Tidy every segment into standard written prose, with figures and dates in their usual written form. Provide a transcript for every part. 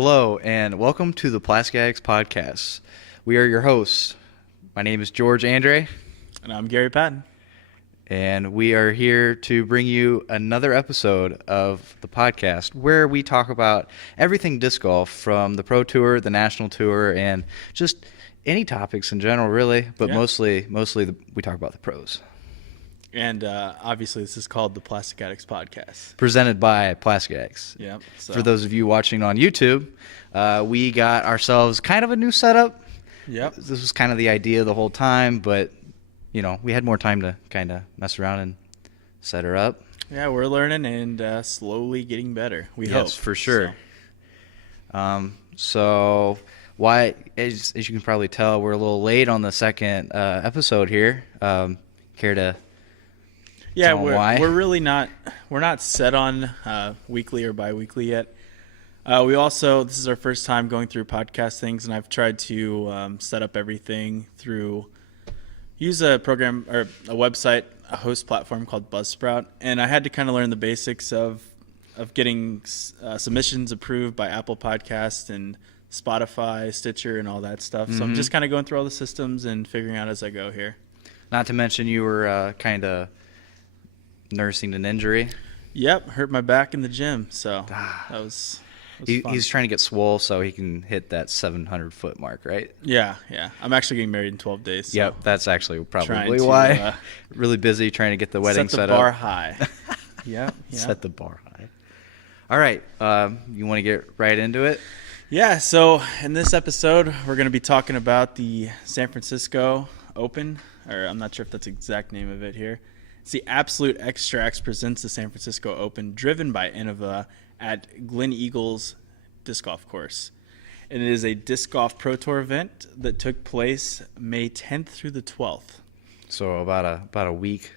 Hello, and welcome to the Plastic Addicts podcast. We are your hosts. My name is George Andre, And I'm Gary Patton. and we are here to bring you another episode of the podcast where we talk about everything disc golf, from the Pro Tour, the National Tour, and just any topics in general, really. But Yeah. mostly we talk about the pros. And obviously, this is called the Plastic Addicts Podcast. Presented by Plastic Addicts. Yep. So. For those of you watching on YouTube, we got ourselves kind of a new setup. Yep. This was kind of the idea the whole time, but, we had more time to kind of mess around and set her up. Yeah, we're learning and slowly getting better. We hope. Yes, for sure. So why, as you can probably tell, we're a little late on the second episode here. Care to Yeah, tell 'em why? we're really not set on weekly or bi-weekly yet. This is our first time going through podcast things, and I've tried to set up everything use a program or a website, a host platform called Buzzsprout, and I had to kind of learn the basics of getting submissions approved by Apple Podcasts and Spotify, Stitcher, and all that stuff. So I'm just kind of going through all the systems and figuring out as I go here. Not to mention you were kind of nursing an injury. Yep, hurt my back in the gym, so that was fun. He's trying to get swole so he can hit that 700-foot mark, right? Yeah. I'm actually getting married in 12 days. So Yep, that's actually probably trying to, why. Really busy trying to get the wedding set up. Set the bar high. Yep. Set the bar high. All right, you want to get right into it? Yeah, so in this episode, we're going to be talking about the San Francisco Open, or I'm not sure if that's the exact name of it here. It's the Absolute Extracts presents the San Francisco Open, driven by Innova at Glen Eagles Disc Golf Course. And it is a Disc Golf Pro Tour event that took place May 10th through the 12th. So about a week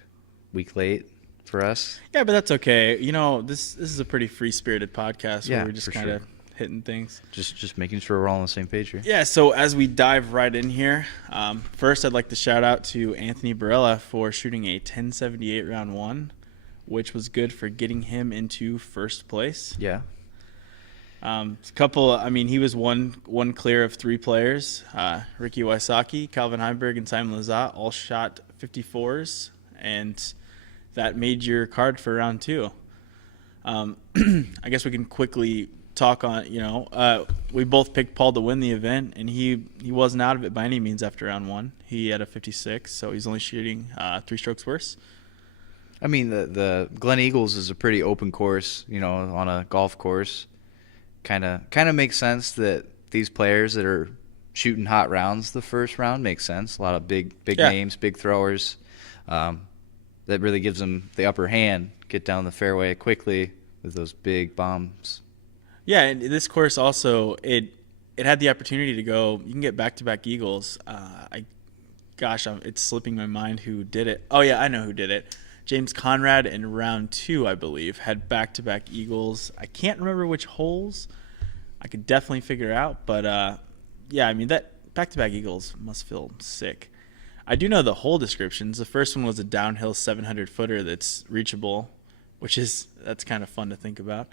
late for us. Yeah, but that's okay. This is a pretty free-spirited podcast Yeah, where we're just for kind of sure. hitting things. Just making sure we're all on the same page here. Yeah, so as we dive right in here, first I'd like to shout out to Anthony Barella for shooting a 1078 round one, which was good for getting him into first place. Yeah. He was one clear of three players. Ricky Wysocki, Calvin Heimberg, and Simon Lazat all shot 54s, and that made your card for round two. I guess we can quickly talk on, we both picked Paul to win the event, and he wasn't out of it by any means after round one. He had a 56, so he's only shooting 3 strokes worse. I mean, the Glen Eagles is a pretty open course, on a golf course. Kind of makes sense that these players that are shooting hot rounds the first round makes sense. A lot of big names, big throwers. That really gives them the upper hand, get down the fairway quickly with those big bombs. Yeah, and this course also, it had the opportunity to go, you can get back-to-back eagles. It's slipping my mind who did it. Oh, yeah, I know who did it. James Conrad in round two, I believe, had back-to-back eagles. I can't remember which holes. I could definitely figure out. But, that back-to-back eagles must feel sick. I do know the hole descriptions. The first one was a downhill 700-footer that's reachable, that's kind of fun to think about.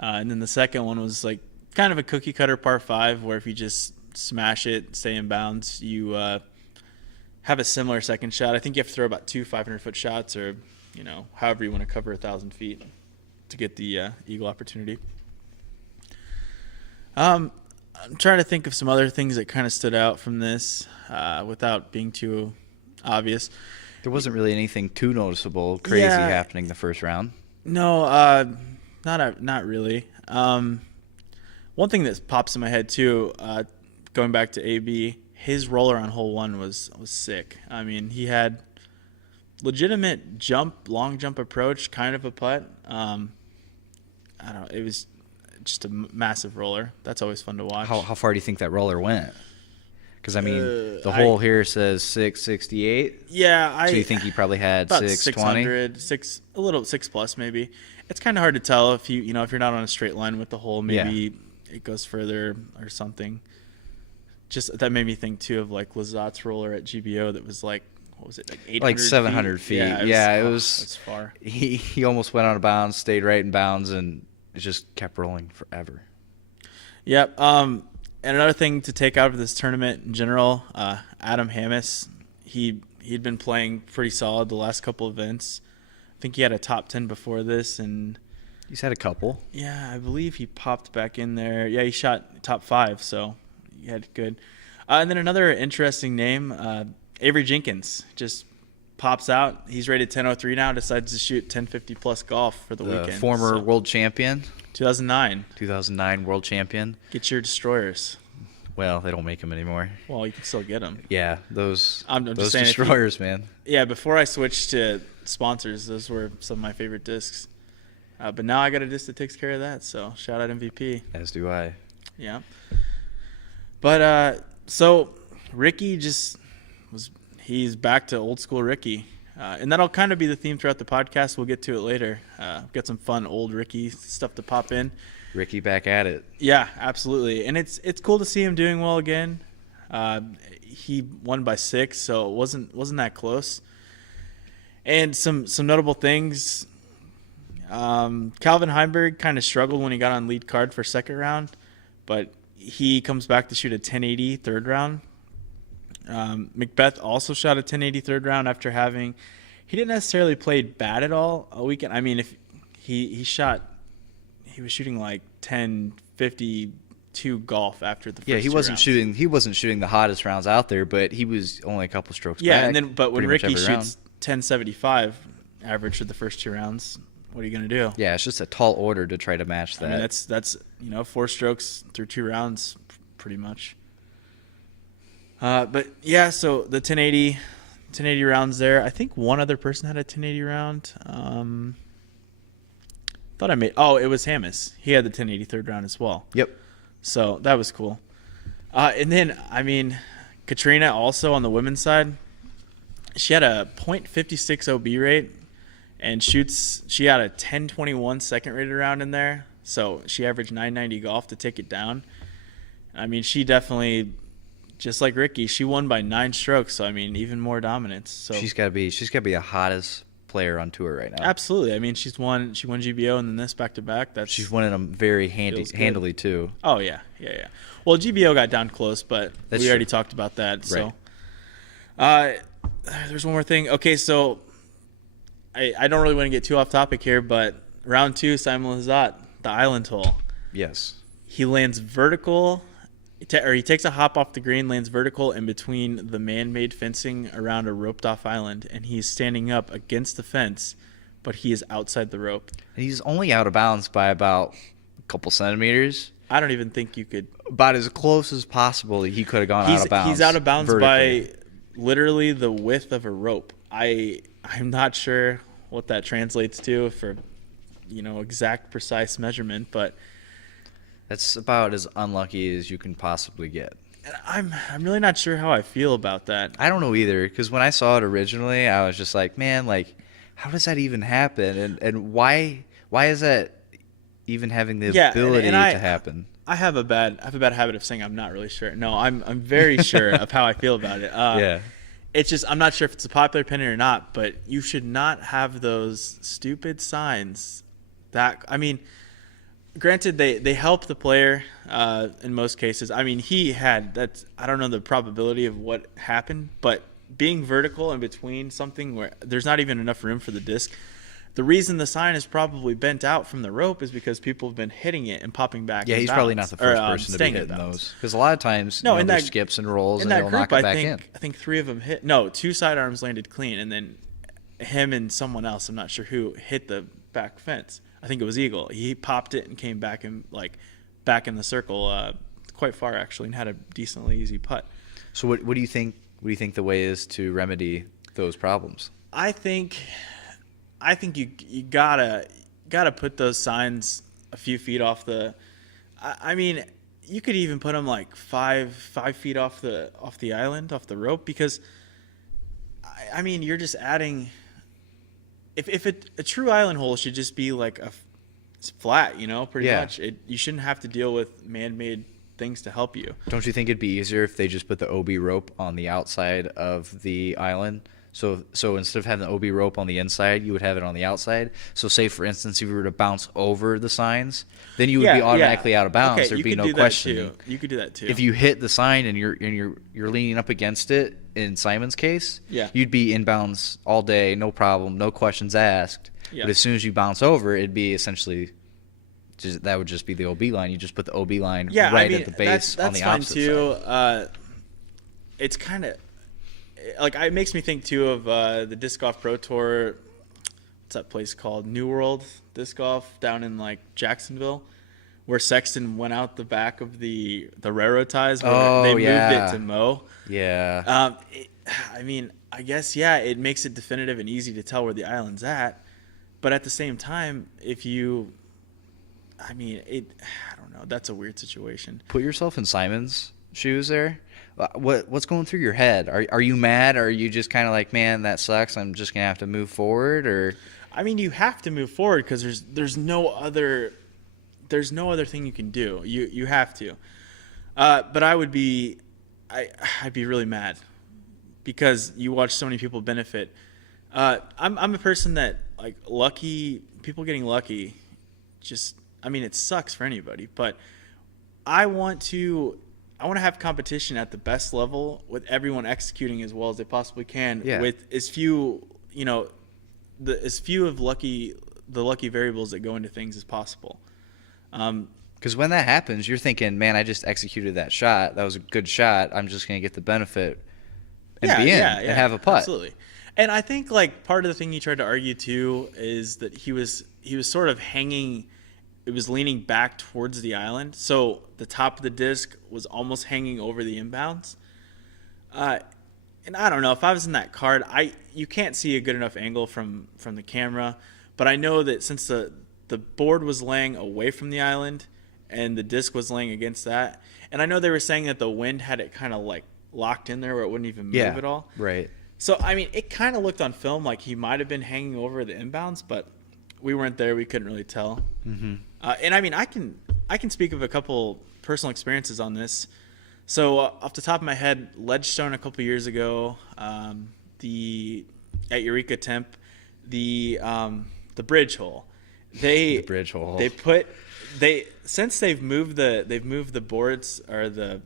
And then the second one was like kind of a cookie-cutter par 5, where if you just smash it, stay in bounds, you have a similar second shot. I think you have to throw about 2 500-foot shots, or however you want to cover 1,000 feet to get the eagle opportunity. I'm trying to think of some other things that kind of stood out from this without being too obvious. There wasn't really anything too noticeable, crazy happening the first round. No, not really. One thing that pops in my head too, going back to AB, his roller on hole one was sick. I mean, he had legitimate long jump approach, kind of a putt. I don't know. It was just a massive roller. That's always fun to watch. How far do you think that roller went? Because, the hole here says 668. Yeah. So you think he probably had about 620? 600, a little 6+ maybe. It's kind of hard to tell if if you're not on a straight line with the hole, maybe it goes further or something. Just that made me think too of like Lazat's roller at GBO that was like, what was it, like 800 like 700 feet? Yeah, it was that's far. He almost went out of bounds, stayed right in bounds, and it just kept rolling forever. Yep. And another thing to take out of this tournament in general, Adam Hammis, he'd been playing pretty solid the last couple events. I think he had a top 10 before this, and He's had a couple. yeah, I believe he popped back in there. Yeah, he shot top 5, so he had good. And then another interesting name, Avery Jenkins, just pops out. He's rated 10.03 now. Decides to shoot 10.50 plus golf for the weekend. Former world champion, 2009 world champion. Get your destroyers. Well, they don't make them anymore. Well, you can still get them. Yeah, those I'm just those saying, destroyers, man. Yeah, before I switched to sponsors, those were some of my favorite discs. But now I got a disc that takes care of that. So shout out MVP. As do I. Yeah. But so Ricky he's back to old school Ricky. And that'll kind of be the theme throughout the podcast. We'll get to it later. Got some fun old Ricky stuff to pop in. Ricky back at it. Yeah, absolutely. And it's cool to see him doing well again. He won by 6, so it wasn't that close. And some notable things. Calvin Heimberg kind of struggled when he got on lead card for second round, but he comes back to shoot a 1080 third round. Macbeth also shot a 1080 third round after he didn't necessarily play bad at all a weekend. I mean, if he was shooting like 10.52 golf after the first Yeah, he wasn't rounds. shooting the hottest rounds out there, but he was only a couple strokes Yeah, back. but when pretty much Ricky every round. shoots 10.75 average for the first 2 rounds, what are you going to do? Yeah, it's just a tall order to try to match that. I mean, that's 4 strokes through 2 rounds, pretty much. But yeah, so the 1080 rounds there. I think one other person had a 1080 round. It was Hammis. He had the 1080 third round as well. Yep. So that was cool. And then, I mean, Katrina also on the women's side, she had a .56 OB rate, and she had a 10.21 second rated round in there. So she averaged 990 golf to take it down. I mean, she definitely, just like Ricky, she won by 9 strokes. So I mean, even more dominance. So she's got to be the hottest player on tour right now. Absolutely. I mean, she won GBO and then this back to back. She's winning them very handily too. Oh yeah. Well, GBO got down close, but That's we already true. talked about that. So, Right. There's one more thing. Okay, so I don't really want to get too off topic here, but round 2, Simon Lizotte, the island hole. Yes. He lands vertical, or he takes a hop off the green, lands vertical in between the man-made fencing around a roped-off island, and he's standing up against the fence, but he is outside the rope. And he's only out of bounds by about a couple centimeters. I don't even think you could. About as close as possible he could have gone out of bounds. He's out of bounds vertically. by literally the width of a rope. I'm not sure what that translates to for, exact precise measurement, but That's about as unlucky as you can possibly get. I'm really not sure how I feel about that. I don't know either, because when I saw it originally, I was just like, man, like, how does that even happen? And why is that even having the ability to happen? I have a bad habit of saying I'm not really sure. No, I'm very sure of how I feel about it. Yeah. It's just I'm not sure if it's a popular opinion or not, but you should not have those stupid signs. Granted, they help the player in most cases. I mean, I don't know the probability of what happened, but being vertical in between something where there's not even enough room for the disc. The reason the sign is probably bent out from the rope is because people have been hitting it and popping back. Yeah, he's probably not the first person to be hitting those. Because a lot of times, there's skips and rolls, and they'll knock it back in. I think 3 of them hit. No, 2 sidearms landed clean, and then him and someone else, I'm not sure who, hit the back fence. I think it was Eagle. He popped it and came back and back in the circle, quite far actually, and had a decently easy putt. So what do you think? What do you think the way is to remedy those problems? I think you gotta put those signs a few feet off the. I mean, you could even put them like 5 feet off the island, off the rope, because I mean you're just adding. If a true island hole should just be like it's flat, pretty much. You shouldn't have to deal with man-made things to help you. Don't you think it'd be easier if they just put the OB rope on the outside of the island So instead of having the OB rope on the inside, you would have it on the outside. So say for instance, if you were to bounce over the signs, then you would be Yeah, automatically yeah. out of bounds. Okay, There'd you be could no do that too. questioning. You could do that too. If you hit the sign and you're leaning up against it, in Simon's case, Yeah. you'd be inbounds all day, no problem, no questions asked. Yeah. But as soon as you bounce over, it'd be essentially that would just be the OB line. You just put the OB line Yeah, right I mean, at the base that's on the fine opposite too. side. It's kind of like it makes me think too of the disc golf pro tour. What's that place called? New World Disc Golf down in like Jacksonville, where Sexton went out the back of the railroad ties. Where they moved it to Mo. Yeah. I mean, I guess yeah, it makes it definitive and easy to tell where the island's at. But at the same time, if you, I mean, I don't know. That's a weird situation. Put yourself in Simon's shoes there. What's going through your head? Are you mad? Or are you just kind of like, man, that sucks. I'm just gonna have to move forward? Or I mean, you have to move forward because there's no other thing you can do. You have to. But I'd be really mad because you watch so many people benefit. I'm a person that like people getting lucky. Just I mean, it sucks for anybody, but I want to have competition at the best level with everyone executing as well as they possibly can with as few, as few of the lucky variables that go into things as possible. because when that happens, you're thinking, man, I just executed that shot. That was a good shot. I'm just gonna get the benefit and be in and have a putt. Absolutely. And I think like part of the thing he tried to argue too is that he was sort of hanging. It was leaning back towards the island, so the top of the disc was almost hanging over the inbounds. And I don't know if I was in that card, you can't see a good enough angle from the camera, but I know that since the board was laying away from the island and the disc was laying against that, and I know they were saying that the wind had it kind of like locked in there where it wouldn't even move at all. Right. So I mean, it kind of looked on film like he might have been hanging over the inbounds, but we weren't there. We couldn't really tell. Mm-hmm. And I mean, I can speak of a couple personal experiences on this. So off the top of my head, Ledgestone a couple years ago, at Eureka Temp, the bridge hole. The bridge hole. Since they've moved the boards or the,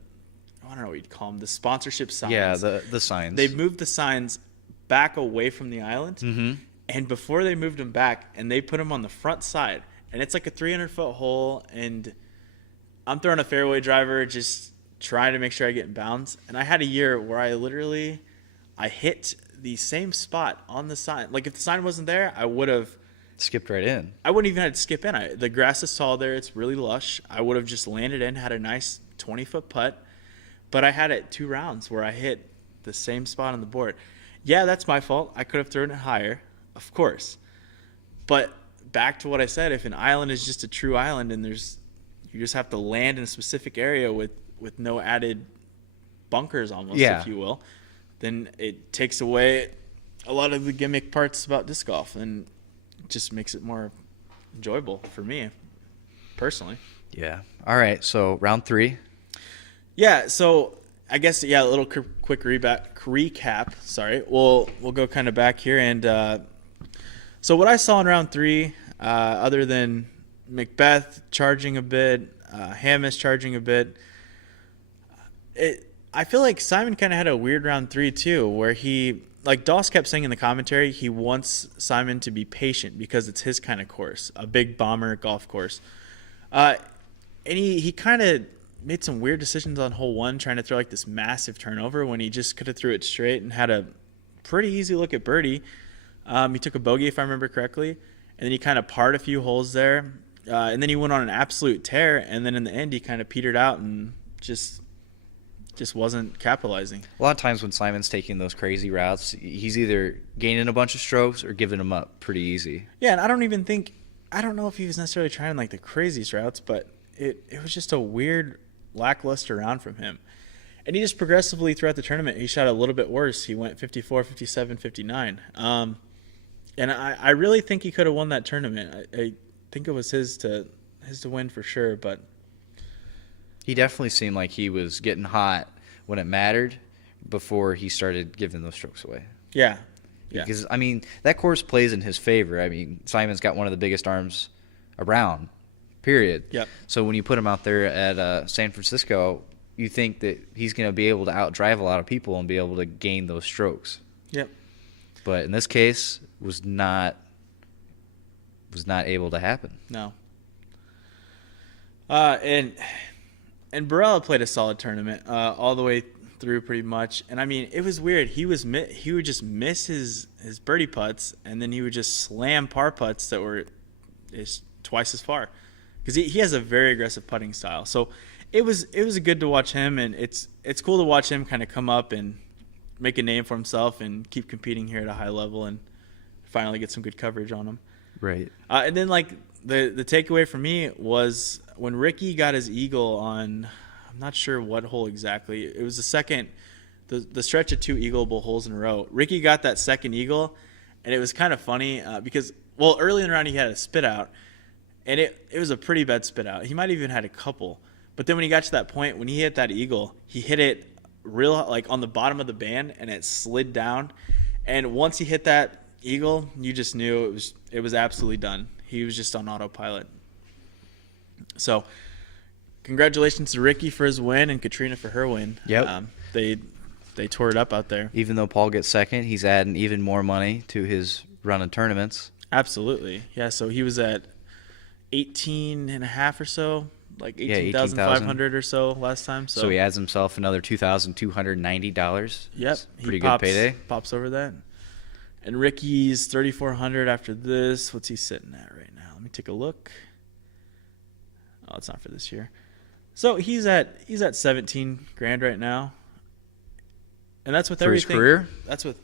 I don't know what you'd call them, the sponsorship signs. Yeah, the signs. They've moved the signs back away from the island. Mm-hmm. And before they moved them back, and they put them on the front side, and it's like a 300-foot hole, and I'm throwing a fairway driver, just trying to make sure I get in bounds. And I had a year where I hit the same spot on the sign. Like if the sign wasn't there, I would have skipped right in. I wouldn't even have to skip in. The grass is tall there; it's really lush. I would have just landed in, had a nice 20-foot putt. But I had it 2 rounds where I hit the same spot on the board. Yeah, that's my fault. I could have thrown it higher. Of course. But back to what I said, if an island is just a true island and you just have to land in a specific area with no added bunkers almost, if you will, then it takes away a lot of the gimmick parts about disc golf and just makes it more enjoyable for me personally. Yeah. All right. So round 3. Yeah. So I guess, a little quick recap. Sorry. We'll go kind of back here. And so what I saw in round 3, other than Macbeth charging a bit, Hamas charging a bit, I feel like Simon kind of had a weird round 3 too, where he, like Doss kept saying in the commentary, he wants Simon to be patient because it's his kind of course, a big bomber golf course. And he kind of made some weird decisions on hole 1, trying to throw like this massive turnover when he just could have threw it straight and had a pretty easy look at birdie. He took a bogey, if I remember correctly, and then he kind of parred a few holes there. And then he went on an absolute tear, and then in the end he kind of petered out and just wasn't capitalizing. A lot of times when Simon's taking those crazy routes, he's either gaining a bunch of strokes or giving them up pretty easy. Yeah, and I don't know if he was necessarily trying like the craziest routes, but it was just a weird, lackluster round from him. And he just progressively throughout the tournament, he shot a little bit worse. He went 54, 57, 59. And I really think he could have won that tournament. I think it was his to win for sure, but he definitely seemed like he was getting hot when it mattered before he started giving those strokes away. Yeah, Yeah. Because, I mean, that course plays in his favor. I mean, Simon's got one of the biggest arms around, period. Yep. So when you put him out there at San Francisco, you think that he's going to be able to outdrive a lot of people and be able to gain those strokes. Yep. But in this case, was not able to happen. No. And Barella played a solid tournament all the way through pretty much. And I mean, it was weird. He would just miss his birdie putts, and then he would just slam par putts that were twice as far, because he has a very aggressive putting style. So it was good to watch him, and it's cool to watch him kind of come up and make a name for himself and keep competing here at a high level and finally get some good coverage on him. Right. And then like the takeaway for me was when Ricky got his eagle on, I'm not sure what hole exactly. It was the stretch of 2 eagleable holes in a row. Ricky got that second eagle, and it was kind of funny because, well, early in the round he had a spit out, and it was a pretty bad spit out. He might have even had a couple. But then when he got to that point, when he hit that eagle, he hit it real like on the bottom of the band, and it slid down. And once he hit that eagle, you just knew it was absolutely done. He was just on autopilot. So, congratulations to Ricky for his win and Katrina for her win. Yep. They tore it up out there. Even though Paul gets second, he's adding even more money to his run of tournaments. Absolutely. Yeah, so he was at 18 and a half or so, like 18,500 or so last time. So he adds himself another $2,290. Yep. Pretty good payday. Pops over that. And Ricky's 3,400 after this. What's he sitting at right now? Let me take a look. Oh, it's not for this year. So he's at 17 grand right now. And that's with for everything. his career? That's with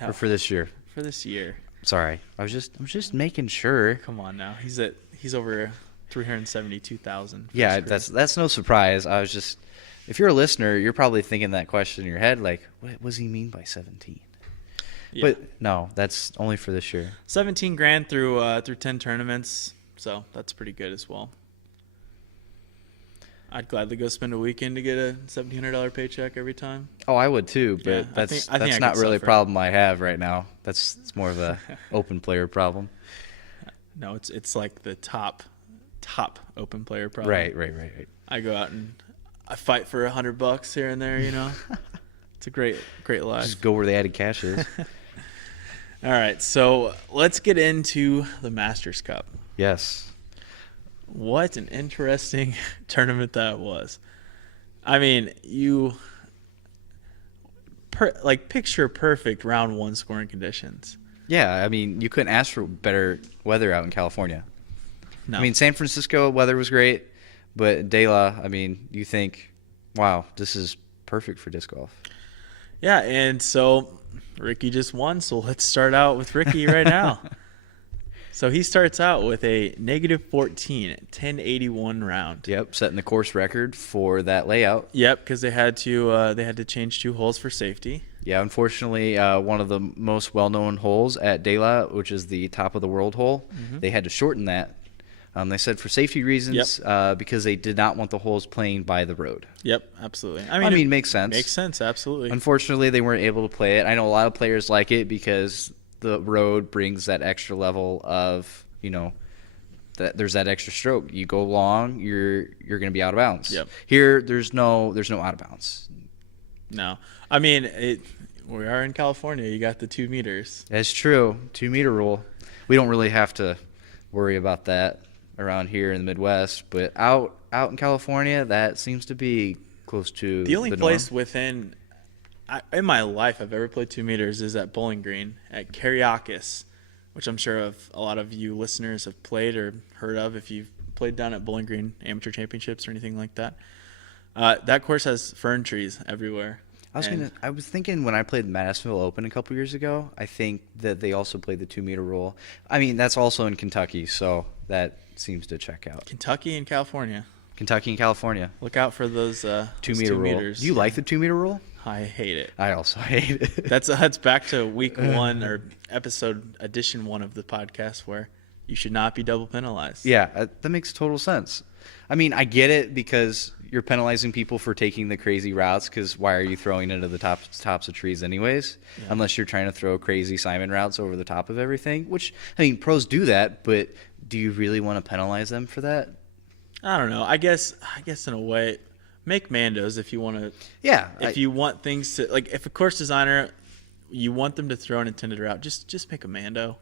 Or for this year? For this year. Sorry. I'm just making sure. Come on now. He's over 372,000. Yeah, that's no surprise. I was just, if you're a listener, you're probably thinking that question in your head, like, what does he mean by 17? Yeah. But no, that's only for this year. 17 grand through 10 tournaments, so that's pretty good as well. I'd gladly go spend a weekend to get a $1,700 paycheck every time. Oh, I would too, but yeah, that's I not really a problem I have right now. It's more of a open player problem. No, it's like the top open player problem. Right. I go out and I fight for $100 here and there, you know. It's a great life. Just go where the added cash is. All right, so let's get into the Masters Cup. Yes. What an interesting tournament that was. I mean, picture perfect round 1 scoring conditions. Yeah, I mean, you couldn't ask for better weather out in California. No. I mean, San Francisco weather was great, but De La, I mean, you think, wow, this is perfect for disc golf. Yeah, and so Ricky just won, so let's start out with Ricky right now. So he starts out with a -14, 1081 round. Yep, setting the course record for that layout. Yep, because they had to change 2 holes for safety. Yeah, unfortunately, one of the most well-known holes at De La, which is the top of the world hole, they had to shorten that. They said for safety reasons, because they did not want the holes playing by the road. Yep, absolutely. I mean, makes sense. Makes sense, absolutely. Unfortunately, they weren't able to play it. I know a lot of players like it because the road brings that extra level of, that there's that extra stroke. You go long, you're going to be out of bounds. Yep. Here, there's no out of bounds. No, I mean we are in California. You got the 2 meters. That's true. 2 meter rule. We don't really have to worry about that around here in the Midwest, but out in California, that seems to be close to the only norm. place in my life I've ever played 2 meters is at Bowling Green at Kariakis, which I'm sure a lot of you listeners have played or heard of if you've played down at Bowling Green amateur championships or anything like that. That course has fern trees everywhere. I was thinking when I played the Madisonville Open a couple years ago, I think that they also played the 2 meter rule. I mean, that's also in Kentucky, so that seems to check out. Kentucky and California. Kentucky and California. Look out for those 2 meter rule. meters. Do you like the 2 meter rule? I hate it. I also hate it. That's back to week 1 or edition 1 of the podcast where You should not be double penalized. Yeah, that makes total sense. I mean, I get it because you're penalizing people for taking the crazy routes. Because why are you throwing into the tops of trees anyways? Yeah. Unless you're trying to throw crazy Simon routes over the top of everything. Which, I mean, pros do that, but do you really want to penalize them for that? I don't know. I guess in a way, make mandos if you want to. Yeah. If you want things to, like, if a course designer, you want them to throw an intended route, just make a mando.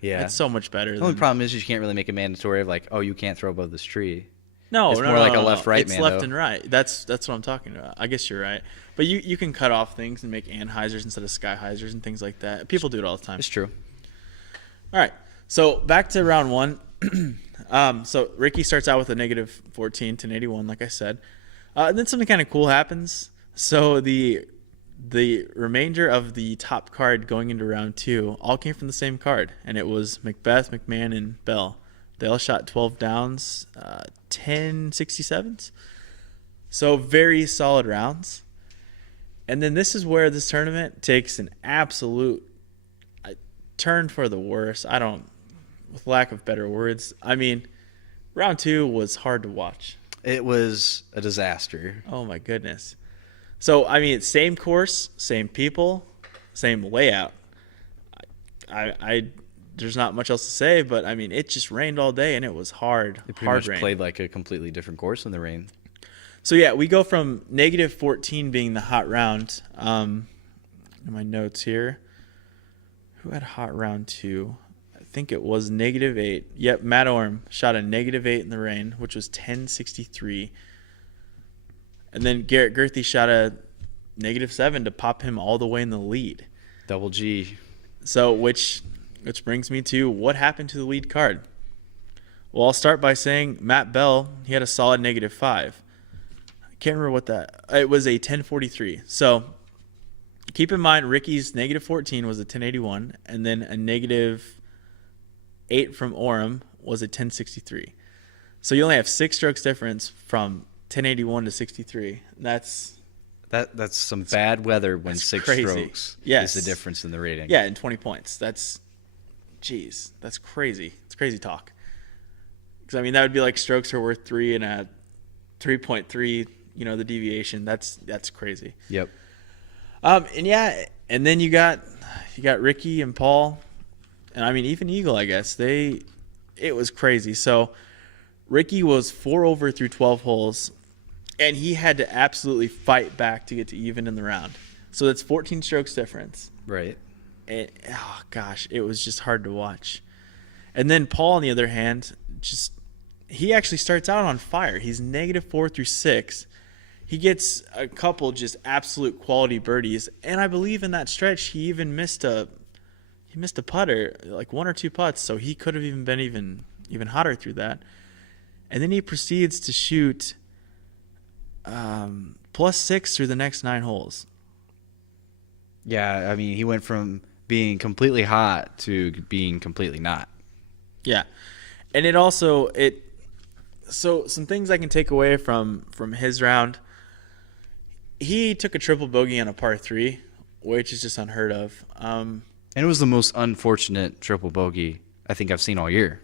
Yeah. That's so much better. The only problem is you can't really make a mandatory of like, oh, you can't throw above this tree. No, it's no, more no, like no, a left-right It's mando. left and right. That's what I'm talking about. I guess you're right. But you can cut off things and make anhyzers instead of sky hyzers and things like that. People do it all the time. It's true. All right. So back to round one. So Ricky starts out with a negative 14, 1081, like I said. And then something kind of cool happens. So the remainder of the top card going into round two all came from the same card, and it was Macbeth, McMahon, and Bell. They all shot 12 downs, 10 67s. So very solid rounds. And then this is where this tournament takes an absolute turn for the worse. With lack of better words, I mean, round two was hard to watch. It was a disaster. Oh my goodness. So, I mean, same course, same people, same layout. I there's not much else to say, but I mean, it just rained all day and it was hard. They pretty hard much rain. played like a completely different course in the rain. So yeah, we go from negative 14 being the hot round. In my notes here, who had hot round two? I think it was negative 8. Yep, Matt Orm shot a negative 8 in the rain, which was 1063. And then Garrett Gerthy shot a negative 7 to pop him all the way in the lead. Double G. So which brings me to what happened to the lead card. Well, I'll start by saying Matt Bell, he had a solid negative 5. I can't remember what it was, a 1043. So keep in mind Ricky's negative 14 was a 1081, and then a negative 8 from Orem was a 1063. So you only have 6 strokes difference from 1081 to 63. That's some bad weather when 6 crazy. strokes Yes. is the difference in the rating. Yeah, and 20 points. That's crazy. It's crazy talk. Because I mean, that would be like strokes are worth 3 and a 3.3. The deviation. That's crazy. Yep. And then you got Ricky and Paul, and I mean even Eagle. I guess it was crazy. So Ricky was 4 over through 12 holes, and he had to absolutely fight back to get to even in the round. So that's 14 strokes difference. Right. And, oh gosh, it was just hard to watch. And then Paul, on the other hand, he actually starts out on fire. He's negative 4 through 6. He gets a couple just absolute quality birdies, and I believe in that stretch he even missed a putter, like 1 or 2 putts, so he could have even been even hotter through that. And then he proceeds to shoot +6 through the next 9 holes. Yeah, I mean, he went from being completely hot to being completely not. Yeah. And so some things I can take away from his round. He took a triple bogey on a par 3, which is just unheard of. And it was the most unfortunate triple bogey I think I've seen all year.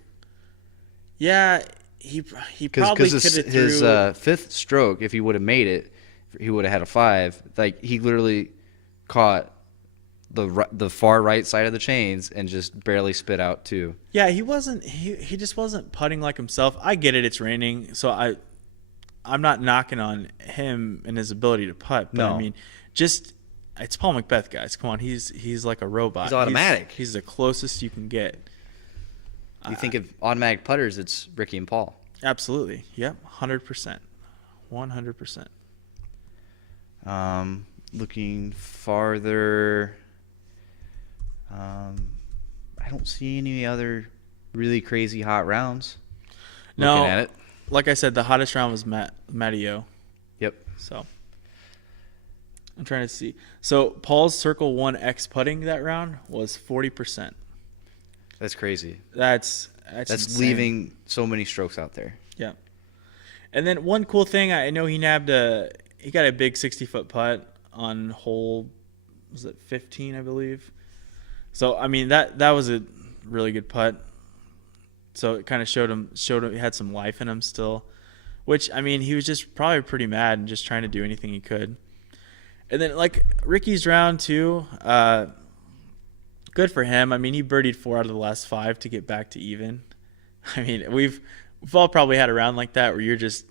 Yeah, he probably could have his fifth stroke, if he would have made it, he would have had a 5. Like, he literally caught the far right side of the chains and just barely spit out 2. Yeah, he just wasn't putting like himself. I get it, it's raining, so I'm not knocking on him and his ability to putt, but No. I mean, it's Paul Macbeth, guys. Come on, he's like a robot. He's automatic. He's the closest you can get. You think of automatic putters, it's Ricky and Paul. Absolutely. Yep, 100%. 100%. Looking farther, I don't see any other really crazy hot rounds. No, Looking at it. like I said, the hottest round was Matteo. Yep. So I'm trying to see. So Paul's Circle 1 X putting that round was 40%. That's crazy. That's insane. leaving so many strokes out there. Yeah. And then one cool thing, I know he got a big 60-foot putt on hole, was it 15, I believe. So I mean that was a really good putt. So it kind of showed him he had some life in him still, which, I mean, he was just probably pretty mad and just trying to do anything he could. And then, like, Ricky's round too, good for him. I mean, he birdied 4 out of the last 5 to get back to even. I mean, we've all probably had a round like that where you're just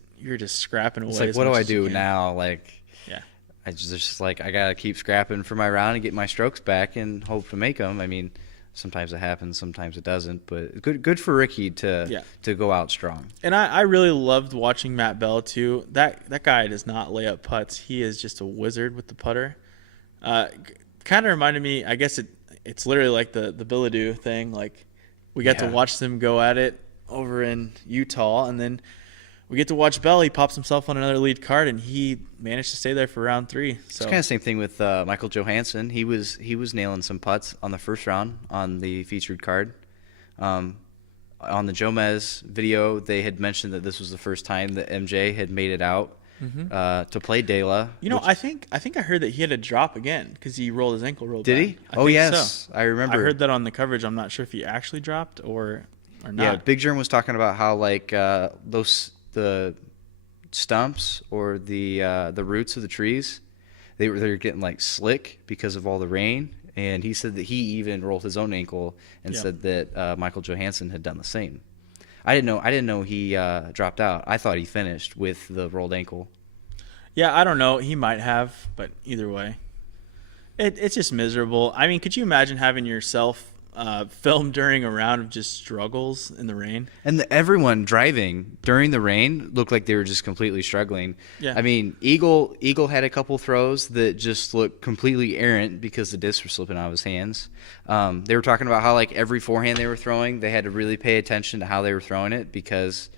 scrapping away. It's like, as what do much I as you do can. now? Like, Yeah. I just like, I gotta keep scrapping for my round and get my strokes back and hope to make them. I mean, sometimes it happens, sometimes it doesn't. But good for Ricky to go out strong. And I really loved watching Matt Bell too. That guy does not lay up putts. He is just a wizard with the putter. Kind of reminded me. I guess it's literally like the Billadu thing. Like, we got to watch them go at it over in Utah, and then we get to watch Bell. He pops himself on another lead card, and he managed to stay there for round 3. So It's kind of the same thing with Michael Johansson. He was nailing some putts on the first round on the featured card. On the Jomez video, they had mentioned that this was the first time that MJ had made it out to play De La. You know, I think I heard that he had to drop again because he rolled his ankle real bad. Did he? I Oh think yes, so. I remember. I heard that on the coverage. I'm not sure if he actually dropped or not. Yeah, Big Germ was talking about how like the stumps or the roots of the trees, they're getting like slick because of all the rain. And he said that he even rolled his own ankle and said that Michael Johansson had done the same. I didn't know he dropped out. I thought he finished with the rolled ankle. Yeah, I don't know. He might have, but either way, it's just miserable. I mean, could you imagine having yourself filmed during a round of just struggles in the rain? And everyone driving during the rain looked like they were just completely struggling. Yeah. I mean, Eagle had a couple throws that just looked completely errant because the discs were slipping out of his hands. They were talking about how like every forehand they were throwing, they had to really pay attention to how they were throwing it because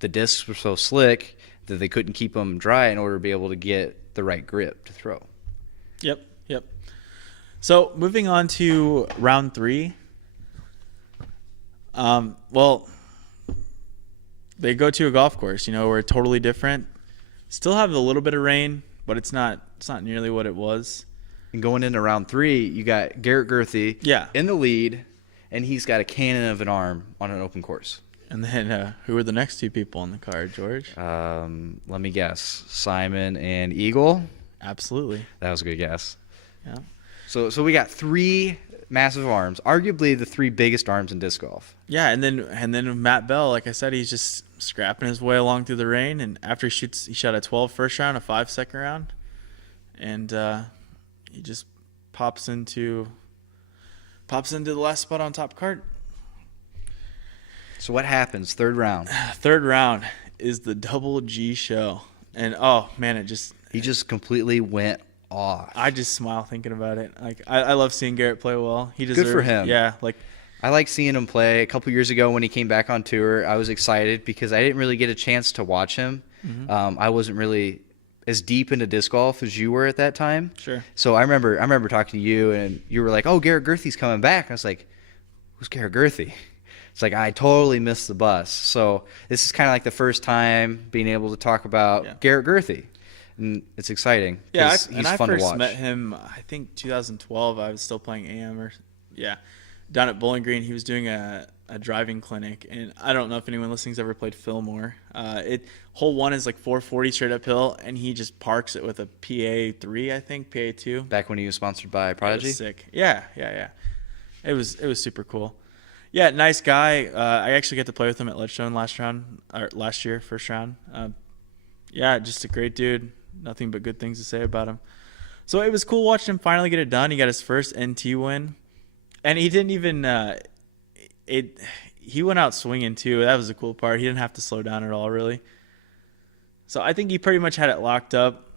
the discs were so slick that they couldn't keep them dry in order to be able to get the right grip to throw. Yep. So moving on to round 3. Well, they go to a golf course, where totally different. Still have a little bit of rain, but it's not nearly what it was. And going into round 3, you got Garrett Gurthie in the lead, and he's got a cannon of an arm on an open course. And then who were the next 2 people on the card, George? Let me guess. Simon and Eagle? Absolutely. That was a good guess. Yeah. So we got 3 massive arms, arguably the 3 biggest arms in disc golf. Yeah, and then Matt Bell, like I said, he's just scrapping his way along through the rain, and after he shot a 12 first round, a 5 second round, and he just pops into the last spot on top card. So what happens? Third round. Third round is the Double G show, and oh man, he just completely went off. I just smile thinking about it. Like I love seeing Garrett play well. He deserves. Good for him. Yeah, like I like seeing him play. A couple years ago when he came back on tour, I was excited because I didn't really get a chance to watch him. I wasn't really as deep into disc golf as you were at that time. Sure. So I remember talking to you, and you were like, "Oh, Garrett Gurthie's coming back." I was like, "Who's Garrett Gurthie?" It's like I totally missed the bus. So this is kind of like the first time being able to talk about Garrett Gurthie. And it's exciting. Yeah, he's fun to watch. I first met him, I think 2012. I was still playing AM down at Bowling Green. He was doing a driving clinic, and I don't know if anyone listening's ever played Fillmore. Hole 1 is like 440 straight uphill, and he just parks it with a PA3, I think, PA2. Back when he was sponsored by Prodigy. It was sick. Yeah. It was super cool. Yeah, nice guy. I actually got to play with him at Ledgestone last year, first round. Just a great dude. Nothing but good things to say about him. So it was cool watching him finally get it done. He got his first NT win, and he didn't even he went out swinging too. That was the cool part. He didn't have to slow down at all, really. So I think he pretty much had it locked up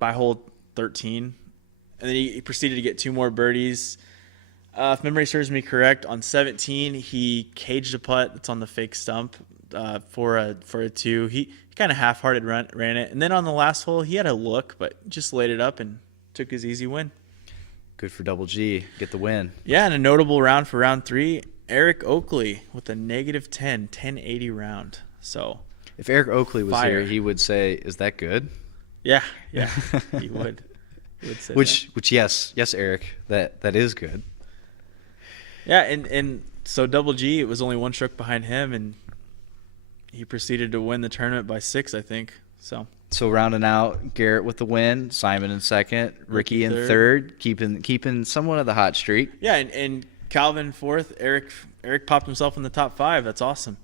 by hole 13, and then he proceeded to get 2 more birdies. If memory serves me correct, on 17 he caged a putt that's on the fake stump for a 2. He kind of half-hearted ran it, and then on the last hole he had a look, but just laid it up and took his easy win. Good for Double G. Get the win. Yeah, and a notable round for round 3, Eric Oakley with a -10, 1080 round. So if Eric Oakley was fire. here, he would say, "Is that good?" Yeah, he would. He would say which yes, Eric, that is good. Yeah, and so Double G, it was only one stroke behind him, and he proceeded to win the tournament by 6, I think. So rounding out, Garrett with the win, Simon in second, Ricky in third, keeping somewhat of the hot streak. Yeah, and Calvin fourth. Eric popped himself in the top 5. That's awesome.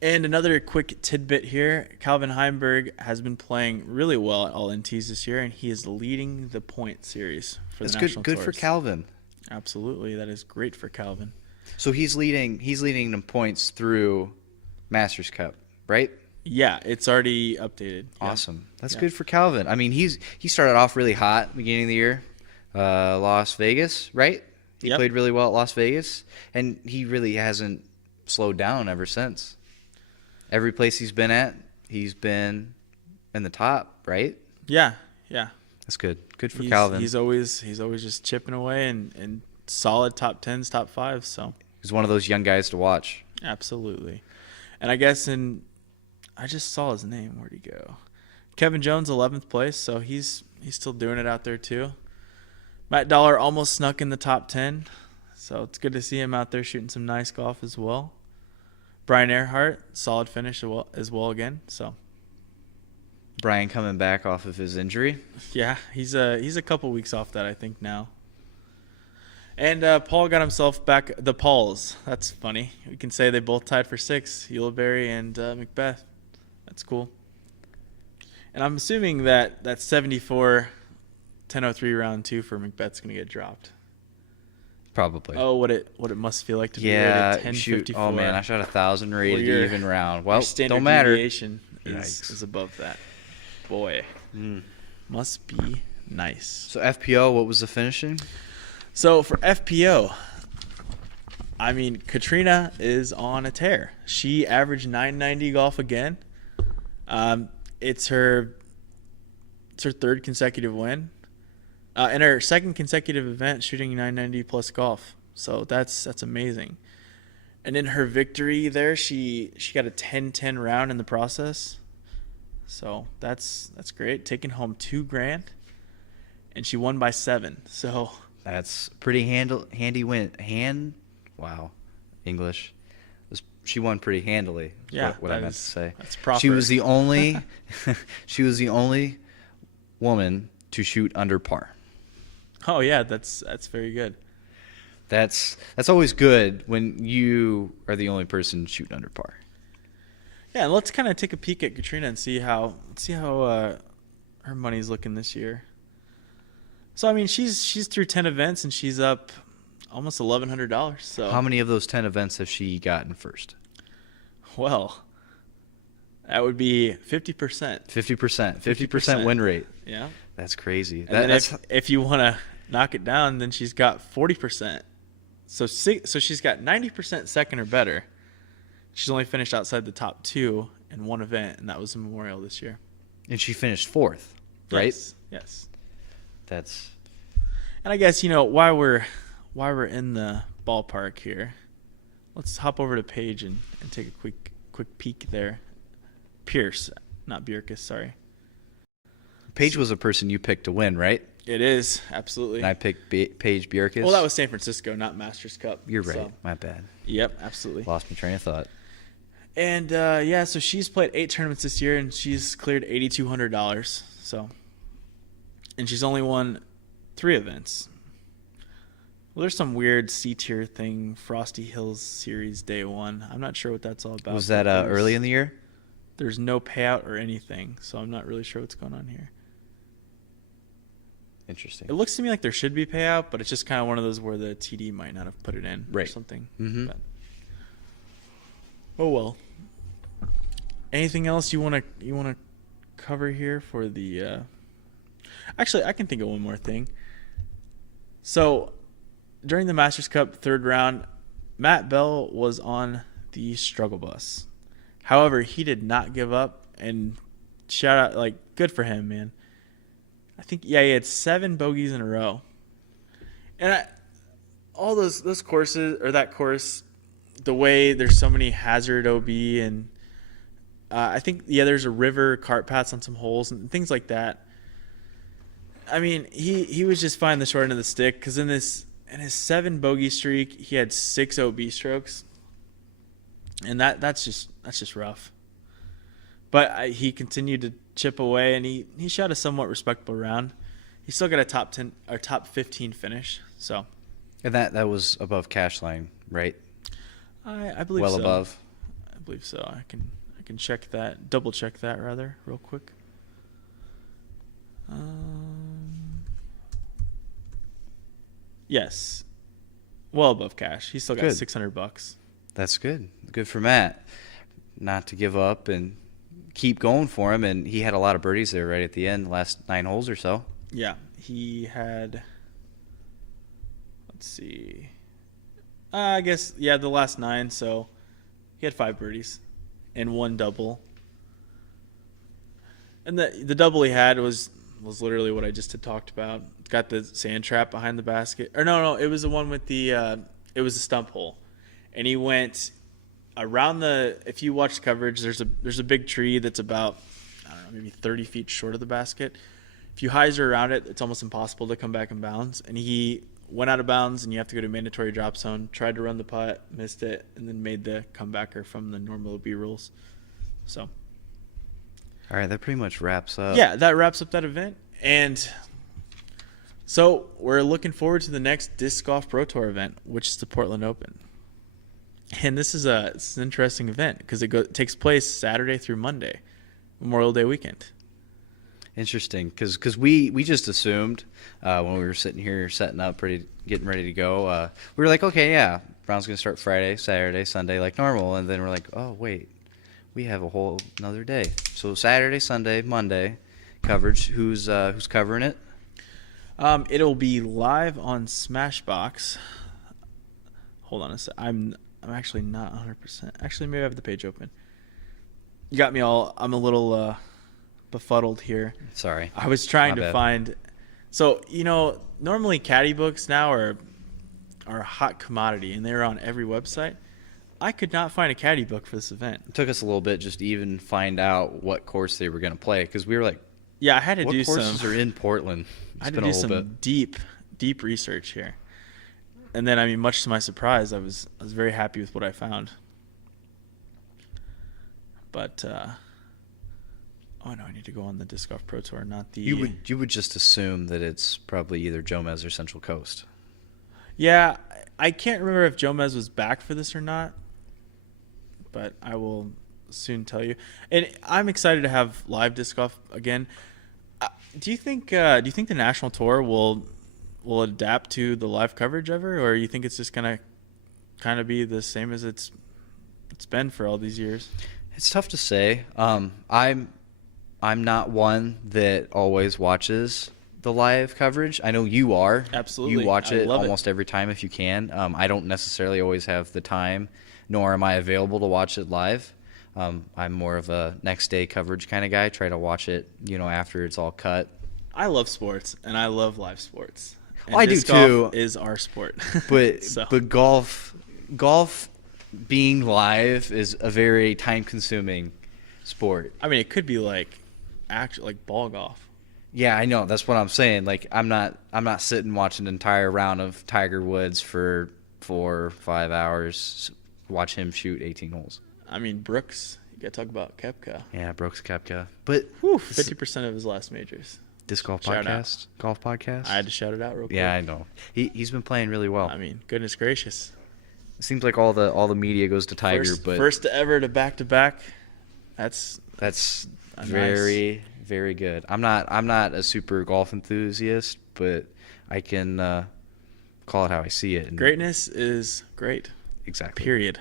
And another quick tidbit here, Calvin Heimberg has been playing really well at all NTs this year, and he is leading the point series for the national good tours. for Calvin. Absolutely, that is great for Calvin. So he's leading the points through Masters Cup, right? Yeah, it's already updated. Awesome. That's good for Calvin. I mean, he started off really hot at the beginning of the year. Las Vegas, right? He played really well at Las Vegas, and he really hasn't slowed down ever since. Every place he's been at, he's been in the top, right? Yeah. That's good. Good for Calvin. He's always just chipping away and solid top 10s, top 5s. So he's one of those young guys to watch. Absolutely. And I guess I just saw his name. Where'd he go? Kevin Jones, 11th place. So he's still doing it out there too. Matt Dollar almost snuck in the top 10. So it's good to see him out there shooting some nice golf as well. Brian Earhart, solid finish as well again. So Brian coming back off of his injury. Yeah, he's a couple weeks off that, I think, now. And Paul got himself back. The Pauls. That's funny. We can say they both tied for 6. Ulibarri and Macbeth. That's cool. And I'm assuming that 74 10:03 round 2 for Macbeth's gonna get dropped. Probably. Oh, what it must feel like to be rated 10:54. Oh man, I shot 1,000 rated even round. Well, standard don't matter. Deviation is above that. Boy, must be nice. So FPO, what was the finishing? So for FPO, I mean, Katrina is on a tear. She averaged 990 golf again. It's her 3rd consecutive win. And her 2nd consecutive event shooting 990 plus golf. So that's amazing. And in her victory there, she got a 10-10 round in the process. So that's great. Taking home $2,000, and she won by 7. So that's pretty handy win. Wow, English. She won pretty handily. Yeah, what I meant to say. That's proper. She was the only woman to shoot under par. Oh yeah, that's very good. That's always good when you are the only person shooting under par. Yeah, and let's kind of take a peek at Katrina and see how her money's looking this year. So I mean, she's through 10 events and she's up almost $1,100. So how many of those 10 events have she gotten first? Well, that would be 50%. 50% win rate. Yeah, that's crazy. And then if you want to knock it down, then she's got 40%. So she's got 90% second or better. She's only finished outside the top 2 in one event, and that was the Memorial this year. And she finished 4th, right? Yes. And I guess why we're in the ballpark here. Let's hop over to Paige and take a quick peek there. Pierce, not Bjerkes, sorry. Paige was a person you picked to win, right? It is, absolutely. And I picked Paige Bjerkes. Well, that was San Francisco, not Masters Cup. You're right. So. My bad. Yep, absolutely. Lost my train of thought. And so she's played 8 tournaments this year, and she's cleared $8,200. So, and she's only won 3 events. Well, there's some weird C-tier thing, Frosty Hills Series Day 1. I'm not sure what that's all about. Was that early in the year? There's no payout or anything, so I'm not really sure what's going on here. Interesting. It looks to me like there should be payout, but it's just kind of one of those where the TD might not have put it in or something. Mm-hmm. But, oh well. Anything else you want to cover here for the? Actually, I can think of one more thing. So, during the Masters Cup 3rd round, Matt Bell was on the struggle bus. However, he did not give up, and shout out, good for him, man. I think, he had 7 bogeys in a row. And all those courses, or that course, the way there's so many hazard OB, and I think, there's a river cart paths on some holes and things like that. I mean, he was just finding the short end of the stick, because in in his 7 bogey streak, he had 6 OB strokes, and that's just rough. But he continued to chip away, and he shot a somewhat respectable round. He still got a top 10 or top 15 finish. So, And that was above cash line, right? I believe Well so. above. I believe so. I can check that, double check that rather, real quick. Yes, well above cash. He still got Good. $600. That's good. Good for Matt. Not to give up and keep going for him. And he had a lot of birdies there right at the end, last 9 holes or so. Yeah, he had. Let's see. I guess the last 9. So he had 5 birdies and 1 double. And the double he had was literally what I just had talked about. Got the sand trap behind the basket. Or no, it was the one with the it was a stump hole. And he went around the, if you watch coverage, there's a big tree that's about, I don't know, maybe 30 feet short of the basket. If you hyzer around it, it's almost impossible to come back in bounds. And he went out of bounds, and you have to go to mandatory drop zone. Tried to run the putt, missed it, and then made the comebacker from the normal OB rules. So, All right, that pretty much wraps up. yeah, that wraps up that event. And so we're looking forward to the next Disc Golf Pro Tour event, which is the Portland Open. And it's an interesting event because it takes place Saturday through Monday, Memorial Day weekend. Interesting, because we just assumed when we were sitting here setting up, getting ready to go, we were like, okay, yeah, round's going to start Friday, Saturday, Sunday like normal. And then we're like, oh, wait, we have a whole another day. So Saturday, Sunday, Monday coverage. Who's covering it? It'll be live on Smashbox. Hold on a sec. I'm actually not 100%. Actually, maybe I have the page open. You got me all. I'm a little befuddled here. Sorry. I was trying My to bad. find. So, normally caddy books now are a hot commodity, and they're on every website. I could not find a caddy book for this event. It took us a little bit just to even find out what course they were going to play, because we were like, Yeah, I had to what do courses some. are in Portland? I had It's to been a do little some bit. deep research here, and then much to my surprise, I was very happy with what I found. But oh no, I need to go on the Disc Golf Pro Tour, not the. You would just assume that it's probably either Jomez or Central Coast. Yeah, I can't remember if Jomez was back for this or not, but I will soon tell you. And I'm excited to have live disc golf again. Do you think the national tour will adapt to the live coverage ever, or you think it's just gonna kind of be the same as it's been for all these years? It's tough to say. I'm not one that always watches the live coverage. I know you are. Absolutely. You watch I it love it. almost every time if you can. I don't necessarily always have the time, nor am I available to watch it live. I'm more of a next day coverage kind of guy. Try to watch it, after it's all cut. I love sports, and I love live sports. And I do disc golf too. is our sport. But So. but golf being live is a very time consuming sport. I mean, it could be like ball golf. Yeah, I know. That's what I'm saying. Like I'm not sitting watching an entire round of Tiger Woods for 4 or 5 hours. Watch him shoot 18 holes. I mean, Brooks. You got to talk about Koepka. Yeah, Brooks Koepka. But 50% of his last majors. Disc Golf Shout Podcast, Golf Podcast. I had to shout it out real quick. Yeah, I know. He's been playing really well. I mean, goodness gracious. It seems like all the media goes to Tiger, but First ever to back-to-back. That's a very very good. I'm not a super golf enthusiast, but I can call it how I see it. And greatness is great. Exactly. Period.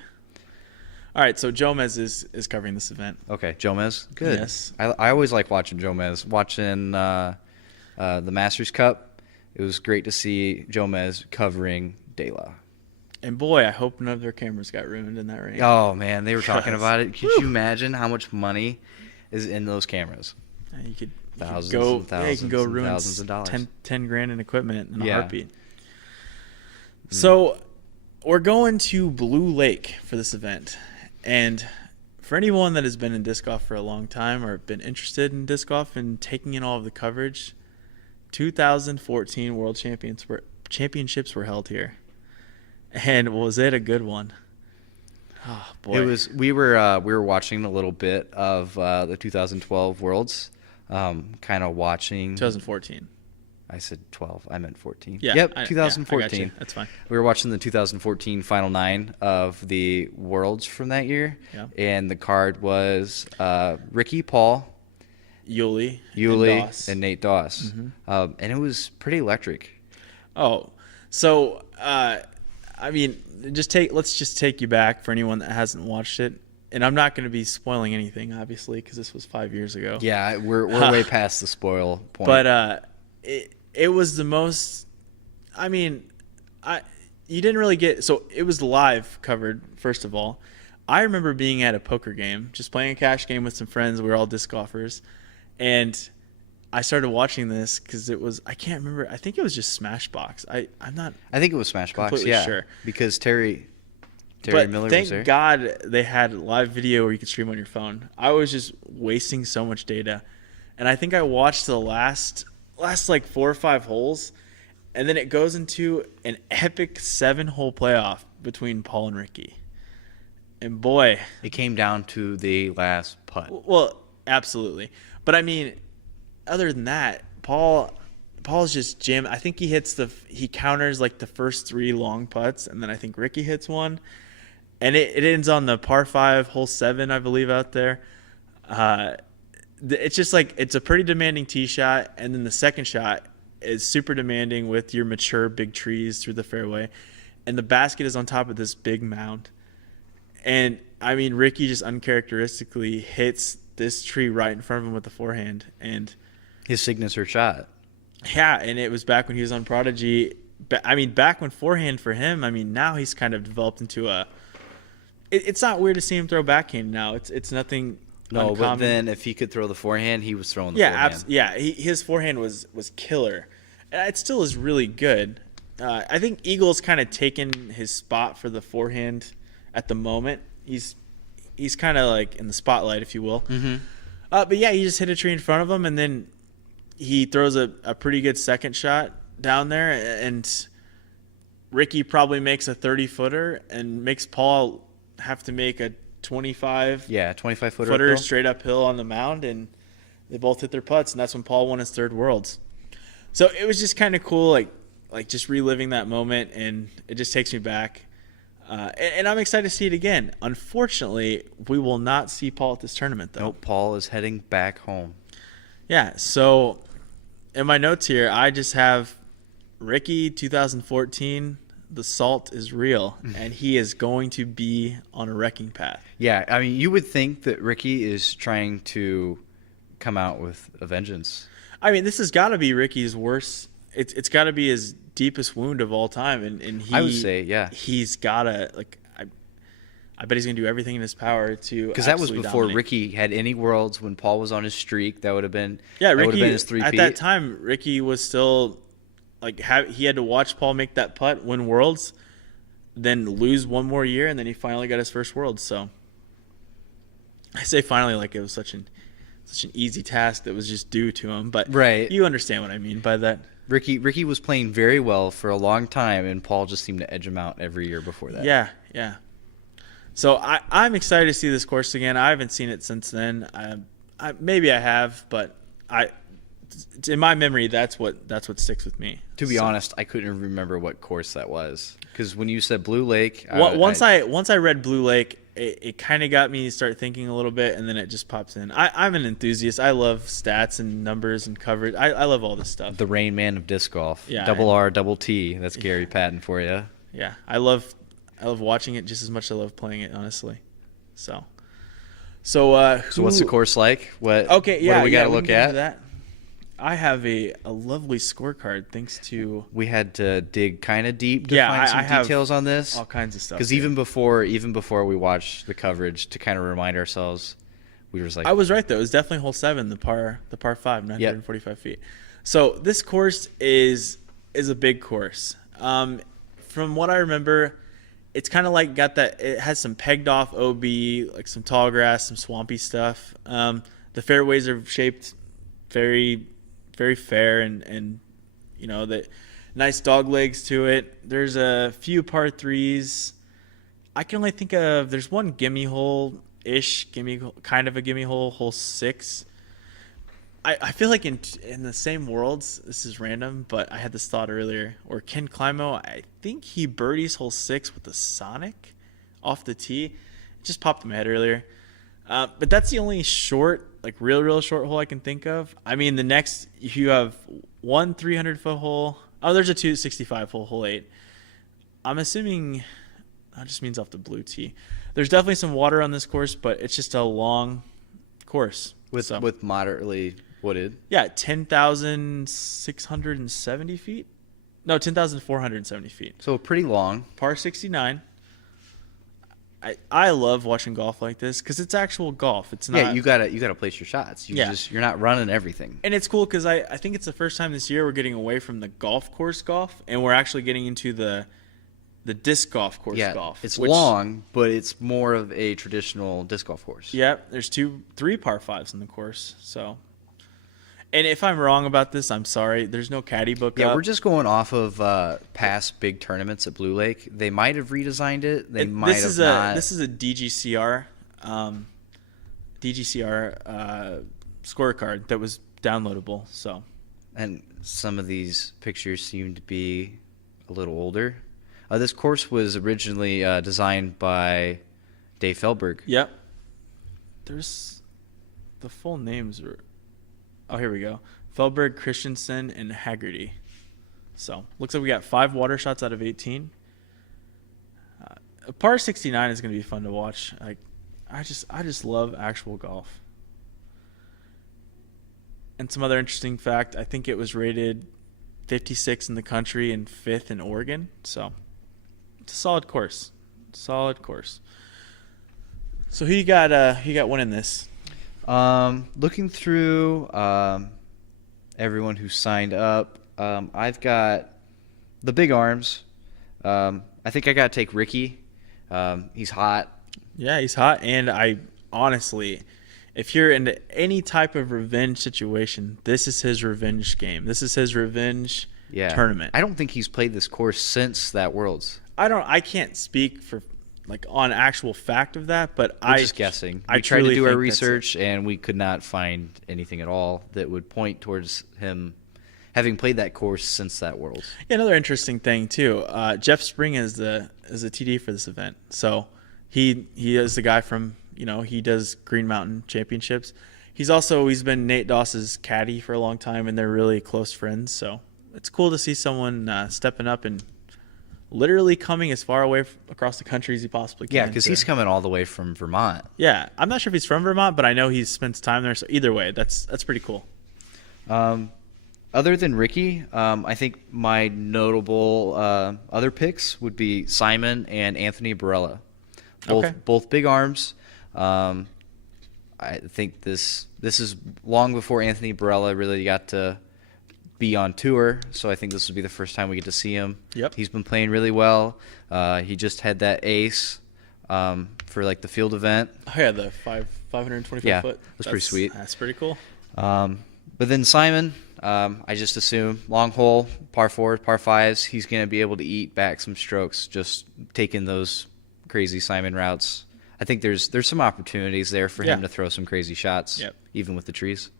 All right, so Jomez is covering this event. Okay, Jomez. Good. Yes. I always like watching Jomez. Watching the Masters Cup, it was great to see Jomez covering De La. And boy, I hope none of their cameras got ruined in that rain. Oh man, they were talking about it. Could you imagine how much money is in those cameras? You could Thousands go, and thousands you can go and ruin thousands of dollars. 10 grand in equipment in a Yeah. heartbeat. So we're going to Blue Lake for this event. And for anyone that has been in disc golf for a long time or been interested in disc golf and taking in all of the coverage, 2014 World championships were held here, and was it a good one? Oh boy, It was. We were watching a little bit of the 2012 Worlds, kind of watching. 2014. I said 12. I meant 14. Yeah. Yep, I 2014. got you. That's fine. We were watching the 2014 Final 9 of the Worlds from that year, Yeah. and the card was Ricky, Paul, Yuli, and Nate Doss. Mm-hmm. And it was pretty electric. Oh, so I mean, let's just take you back for anyone that hasn't watched it, and I'm not going to be spoiling anything, obviously, because this was 5 years ago. Yeah, we're way past the spoil point. But it was the most. I mean, you didn't really get, so it was live covered. First of all, I remember being at a poker game, just playing a cash game with some friends. We were all disc golfers, and I started watching this because it was, I can't remember. I think it was just Smashbox. I'm not. I think it was Smashbox. completely Yeah, sure. because Terry But Miller was thank there. God they had live video where you could stream on your phone. I was just wasting so much data, and I think I watched the last like 4 or 5 holes, and then it goes into an epic 7-hole playoff between Paul and Ricky. And boy, It came down to the last putt. well, absolutely. But I mean, other than that, Paul's just jam. I think he counters like the first 3 long putts, and then I think Ricky hits one, and it ends on the par 5 hole 7, I believe, out there. It's just like, it's a pretty demanding tee shot, and then the second shot is super demanding with your mature big trees through the fairway, and the basket is on top of this big mound. And I mean, Ricky just uncharacteristically hits this tree right in front of him with the forehand, and His signature shot. yeah, and it was back when he was on Prodigy. I mean, back when forehand for him. I mean, now he's kind of developed into a. It's not weird to see him throw backhand now. It's nothing. No, uncommon. but then if he could throw the forehand, he was throwing the forehand. His forehand was killer. It still is really good. I think Eagle's kind of taken his spot for the forehand at the moment. He's kind of like in the spotlight, if you will. Mm-hmm. But yeah, he just hit a tree in front of him, and then he throws a pretty good second shot down there, and Ricky probably makes a 30-footer and makes Paul have to make a 25 25-footer footer straight uphill on the mound, and they both hit their putts, and that's when Paul won his 3rd Worlds. So it was just kind of cool, like just reliving that moment, and it just takes me back. And I'm excited to see it again. Unfortunately, we will not see Paul at this tournament, though. Nope, Paul is heading back home. Yeah, so in my notes here, I just have Ricky 2014. The salt is real, and he is going to be on a wrecking path. Yeah, I mean, you would think that Ricky is trying to come out with a vengeance. I mean, this has got to be Ricky's worst. It's got to be his deepest wound of all time, and he. I would say, yeah, he's got to like. I bet he's gonna do everything in his power to. because that was before dominate. Ricky had any Worlds. When Paul was on his streak, that would have been Yeah, that would Ricky. have been his three-peat. At that time, Ricky was still like he had to watch Paul make that putt, win Worlds, then lose one more year, and then he finally got his first Worlds. So I say finally, like it was such an easy task that was just due to him. But Right. you understand what I mean by that. Ricky was playing very well for a long time, and Paul just seemed to edge him out every year before that. Yeah. So I'm excited to see this course again. I haven't seen it since then. Maybe I have, but in my memory, that's what sticks with me. To be honest, I couldn't remember what course that was, because when you said Blue Lake, once I read Blue Lake, it kind of got me to start thinking a little bit, and then it just pops in. I'm an enthusiast. I love stats and numbers and coverage. I love all this stuff. the Rain Man of disc golf. Yeah, Double R, double T. That's Gary Patton for you. Yeah, I love watching it just as much as I love playing it, honestly. So what's the course like? What do we got to look at? That. I have a lovely scorecard thanks to. We had to dig kind of deep to Yeah, find I some have details on this. all kinds of stuff. Because here. even before we watched the coverage, to kind of remind ourselves, we were just like, I was right though. It was definitely hole 7, the par 5, 945 feet. So this course is a big course. From what I remember, it's kind of like it has some pegged off OB, like some tall grass, some swampy stuff. The fairways are shaped very, very fair, and you know that Nice dog legs to it. There's a few par threes. I can only think of there's one gimme hole ish, kind of a gimme hole, hole 6. I feel like in the same worlds, this is random, but I had this thought earlier. Or Ken Climo, I think he birdies hole 6 with the Sonic off the tee. It just popped in my head earlier. But that's the only short, like real short hole I can think of. I mean, the next, if you have one 300-foot hole. Oh, there's a 265 hole 8. I'm assuming that just means off the blue tee. There's definitely some water on this course, but it's just a long course. With moderately wooded. Yeah, 10,670 feet. No, 10,470 feet. So pretty long. Par 69. I love watching golf like this because it's actual golf. It's not. Yeah, you gotta place your shots. You're not running everything. And it's cool because I think it's the first time this year we're getting away from the golf course golf and we're actually getting into the disc golf course golf. It's long, but it's more of a traditional disc golf course. Yeah, there's 3 par 5s in the course. So, and if I'm wrong about this, I'm sorry. There's no caddy book. Yeah, we're just going off of past big tournaments at Blue Lake. They might have redesigned it. They might have not. This is a DGCR, scorecard that was downloadable. So, and some of these pictures seem to be a little older. This course was originally designed by Dave Feldberg. Yep. There's the full names are. Oh, here we go. Feldberg, Christensen, and Haggerty. So looks like we got 5 water shots out of 18. Par 69 is going to be fun to watch. I just love actual golf. And some other interesting fact: I think it was rated 56 in the country and 5th in Oregon. So. It's a solid course. Solid course. So who you got winning this? Looking through everyone who signed up, I've got the big arms. I think I got to take Ricky. He's hot. Yeah, he's hot. And I honestly, if you're into any type of revenge situation, this is his revenge game. This is his revenge tournament. I don't think he's played this course since that Worlds. I can't speak for like on actual fact of that, but We're just guessing. We tried to do our research and we could not find anything at all that would point towards him having played that course since that Worlds. Yeah, another interesting thing too. Jeff Spring is the TD for this event, so he is the guy from he does Green Mountain Championships. He's been Nate Doss's caddy for a long time, and they're really close friends. So it's cool to see someone stepping up and literally coming as far away across the country as he possibly can. Yeah, because he's coming all the way from Vermont. Yeah, I'm not sure if he's from Vermont, but I know he spends time there. So either way, that's pretty cool. Other than Ricky, I think my notable other picks would be Simon and Anthony Barella. Both big arms. I think this is long before Anthony Barella really got to be on tour, so I think this will be the first time we get to see him. Yep. He's been playing really well. He just had that ace for like the field event. Oh yeah, the 525 foot. That's pretty sweet. That's pretty cool. But then Simon, I just assume long hole, par 4s, par 5s, he's going to be able to eat back some strokes just taking those crazy Simon routes. I think there's some opportunities there for him to throw some crazy shots, even with the trees.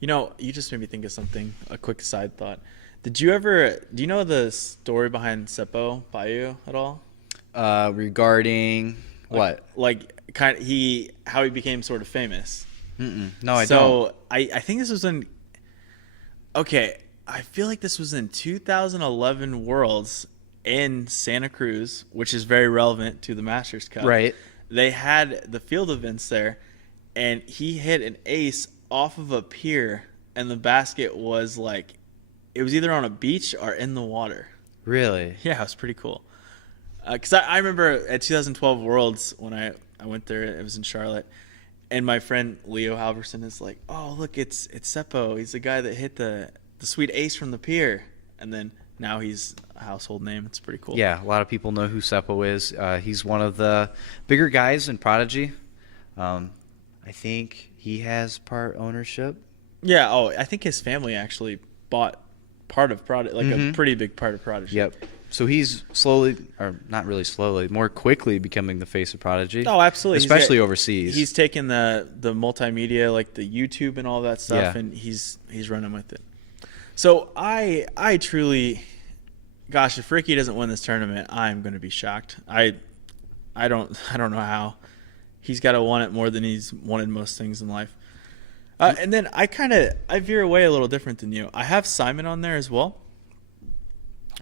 You just made me think of something, a quick side thought. Do you know the story behind Seppo Bayu at all? Regarding what? Like how he became sort of famous. No, I don't. So I think this was I feel like this was in 2011 Worlds in Santa Cruz, which is very relevant to the Masters Cup. Right. They had the field events there, and he hit an ace off of a pier, and the basket was it was either on a beach or in the water. Really? Yeah, it was pretty cool. Because I remember at 2012 Worlds when I went there, it was in Charlotte, and my friend Leo Halverson is like, "Oh, look, it's Seppo. He's the guy that hit the sweet ace from the pier," and then now he's a household name. It's pretty cool. Yeah, a lot of people know who Seppo is. He's one of the bigger guys in Prodigy. I think he has part ownership. Yeah. Oh, I think his family actually bought part of Prodigy, like a pretty big part of Prodigy. Yep. So he's slowly, or not really slowly, more quickly becoming the face of Prodigy. Oh, absolutely. Especially overseas. He's taken the multimedia, like the YouTube and all that stuff, Yeah. and he's running with it. So I truly, gosh, if Ricky doesn't win this tournament, I'm going to be shocked. I don't know how. He's got to want it more than he's wanted most things in life. And then I veer away a little different than you. I have Simon on there as well.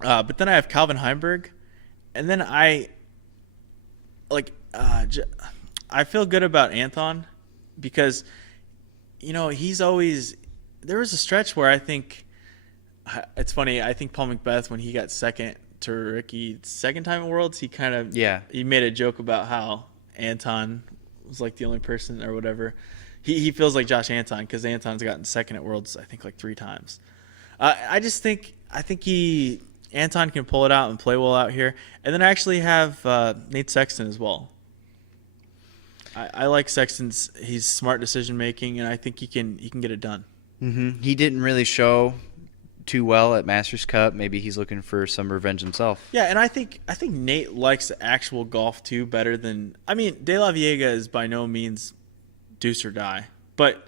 But then I have Calvin Heimberg, and then I feel good about Anton because, he's always – there was a stretch where I think – it's funny. I think Paul McBeth, when he got second to Ricky, second time at Worlds, he kind of he made a joke about how Anton was like the only person or whatever. He feels like Josh Anton because Anton's gotten second at Worlds, I think, like 3 times. I think Anton can pull it out and play well out here. And then I actually have Nate Sexton as well. I like Sexton's. He's smart decision making, and I think he can get it done. Mm-hmm. He didn't really show too well at Masters Cup. Maybe he's looking for some revenge himself. Yeah, and I think Nate likes actual golf too better than. I mean, De La Viega is by no means deuce or die, but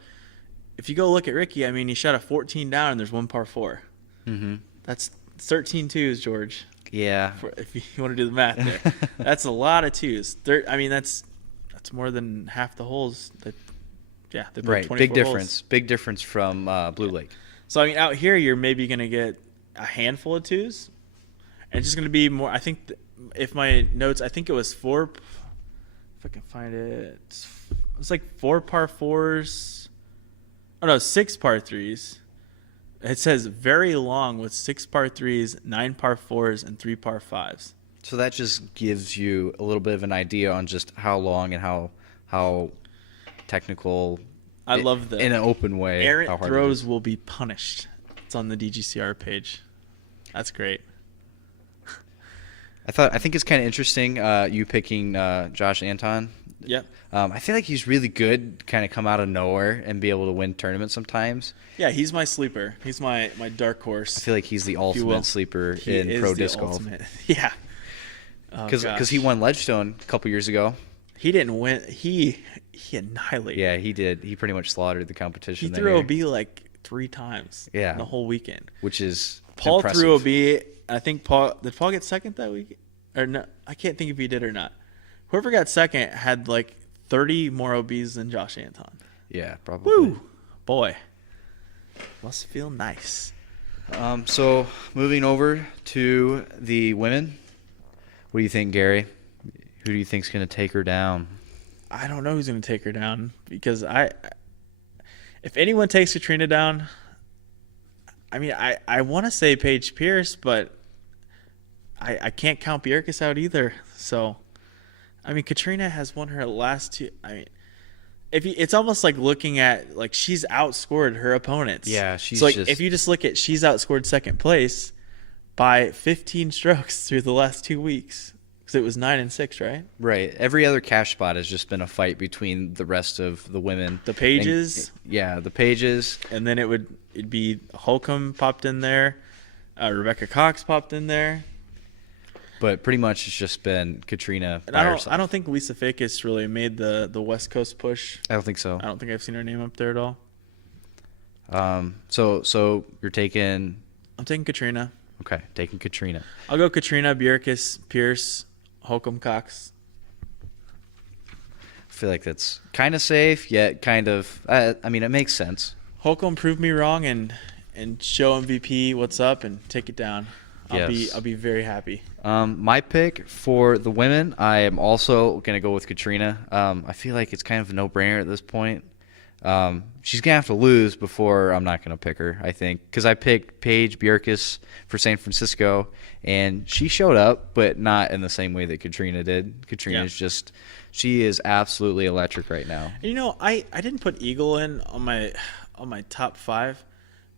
if you go look at Ricky, I mean, he shot a 14 down and there's 1 par 4. Mm-hmm. That's 13 twos, George. Yeah. If you want to do the math there, that's a lot of twos. That's more than half the holes. They right. Big difference. Holes. Big difference from Blue Lake. So I mean, out here you're maybe going to get a handful of twos, and it's just going to be more. I think if my notes, I think it was 4. If I can find it, it's like 4 par 4s. Oh no, 6 par 3s. It says very long with 6 par 3s, 9 par 4s, and 3 par 5s. So that just gives you a little bit of an idea on just how long and how technical. I love that. In an open way. Errant throws will be punished. It's on the DGCR page. That's great. I think it's kind of interesting you picking Josh Anton. Yep. I feel like he's really good, kind of come out of nowhere and be able to win tournaments sometimes. Yeah, he's my sleeper. He's my dark horse. I feel like he's the ultimate sleeper in pro disc golf. Yeah. Because he won Ledgestone a couple years ago. He didn't win. He annihilated. Yeah, he did. He pretty much slaughtered the competition. He threw OB like 3 times. Yeah. The whole weekend. Which is Paul impressive. threw OB. I think did Paul get second that week? Or no? I can't think if he did or not. Whoever got second had like 30 more OBs than Josh Anton. Yeah, probably. Woo! Boy. Must feel nice. So moving over to the women, what do you think, Gary? Who do you think's going to take her down? I don't know who's going to take her down because if anyone takes Katrina down, I mean, I want to say Paige Pierce, but I can't count Bjerkes out either. So, I mean, Katrina has won her last 2. I mean, it's almost like looking at like she's outscored her opponents. Yeah, she's so like if you just look at she's outscored second place by 15 strokes through the last 2 weeks. Because it was 9 and 6, right? Right. Every other cash spot has just been a fight between the rest of the women. The Pages. The Pages. And then it'd be Holcomb popped in there. Rebecca Cox popped in there. But pretty much it's just been Katrina And by herself. I don't think Lisa Fakis really made the West Coast push. I don't think so. I don't think I've seen her name up there at all. So you're taking... I'm taking Katrina. Okay, taking Katrina. I'll go Katrina, Bjerkes, Pierce, Holcomb, Cox. I feel like that's kind of safe, yet kind of... I mean, it makes sense. Holcomb prove me wrong and show MVP what's up and take it down. I'll be very happy. My pick for the women, I am also going to go with Katrina. I feel like it's kind of a no-brainer at this point. She's going to have to lose before I'm not going to pick her, I think. Because I picked Paige Bjerkes for San Francisco, and she showed up, but not in the same way that Katrina did. Katrina's just – she is absolutely electric right now. You know, I didn't put Eagle in on my top 5,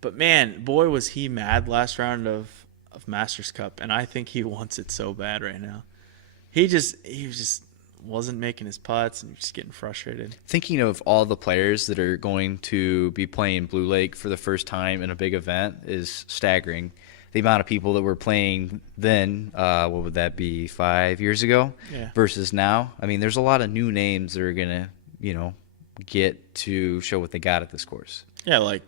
but, man, boy, was he mad last round of Masters Cup, and I think he wants it so bad right now. He was just wasn't making his putts and just getting frustrated. Thinking of all the players that are going to be playing Blue Lake for the first time in a big event is staggering. The amount of people that were playing then, what would that be, 5 years ago, Yeah. versus now? I mean, there's a lot of new names that are going to, get to show what they got at this course. Yeah, like,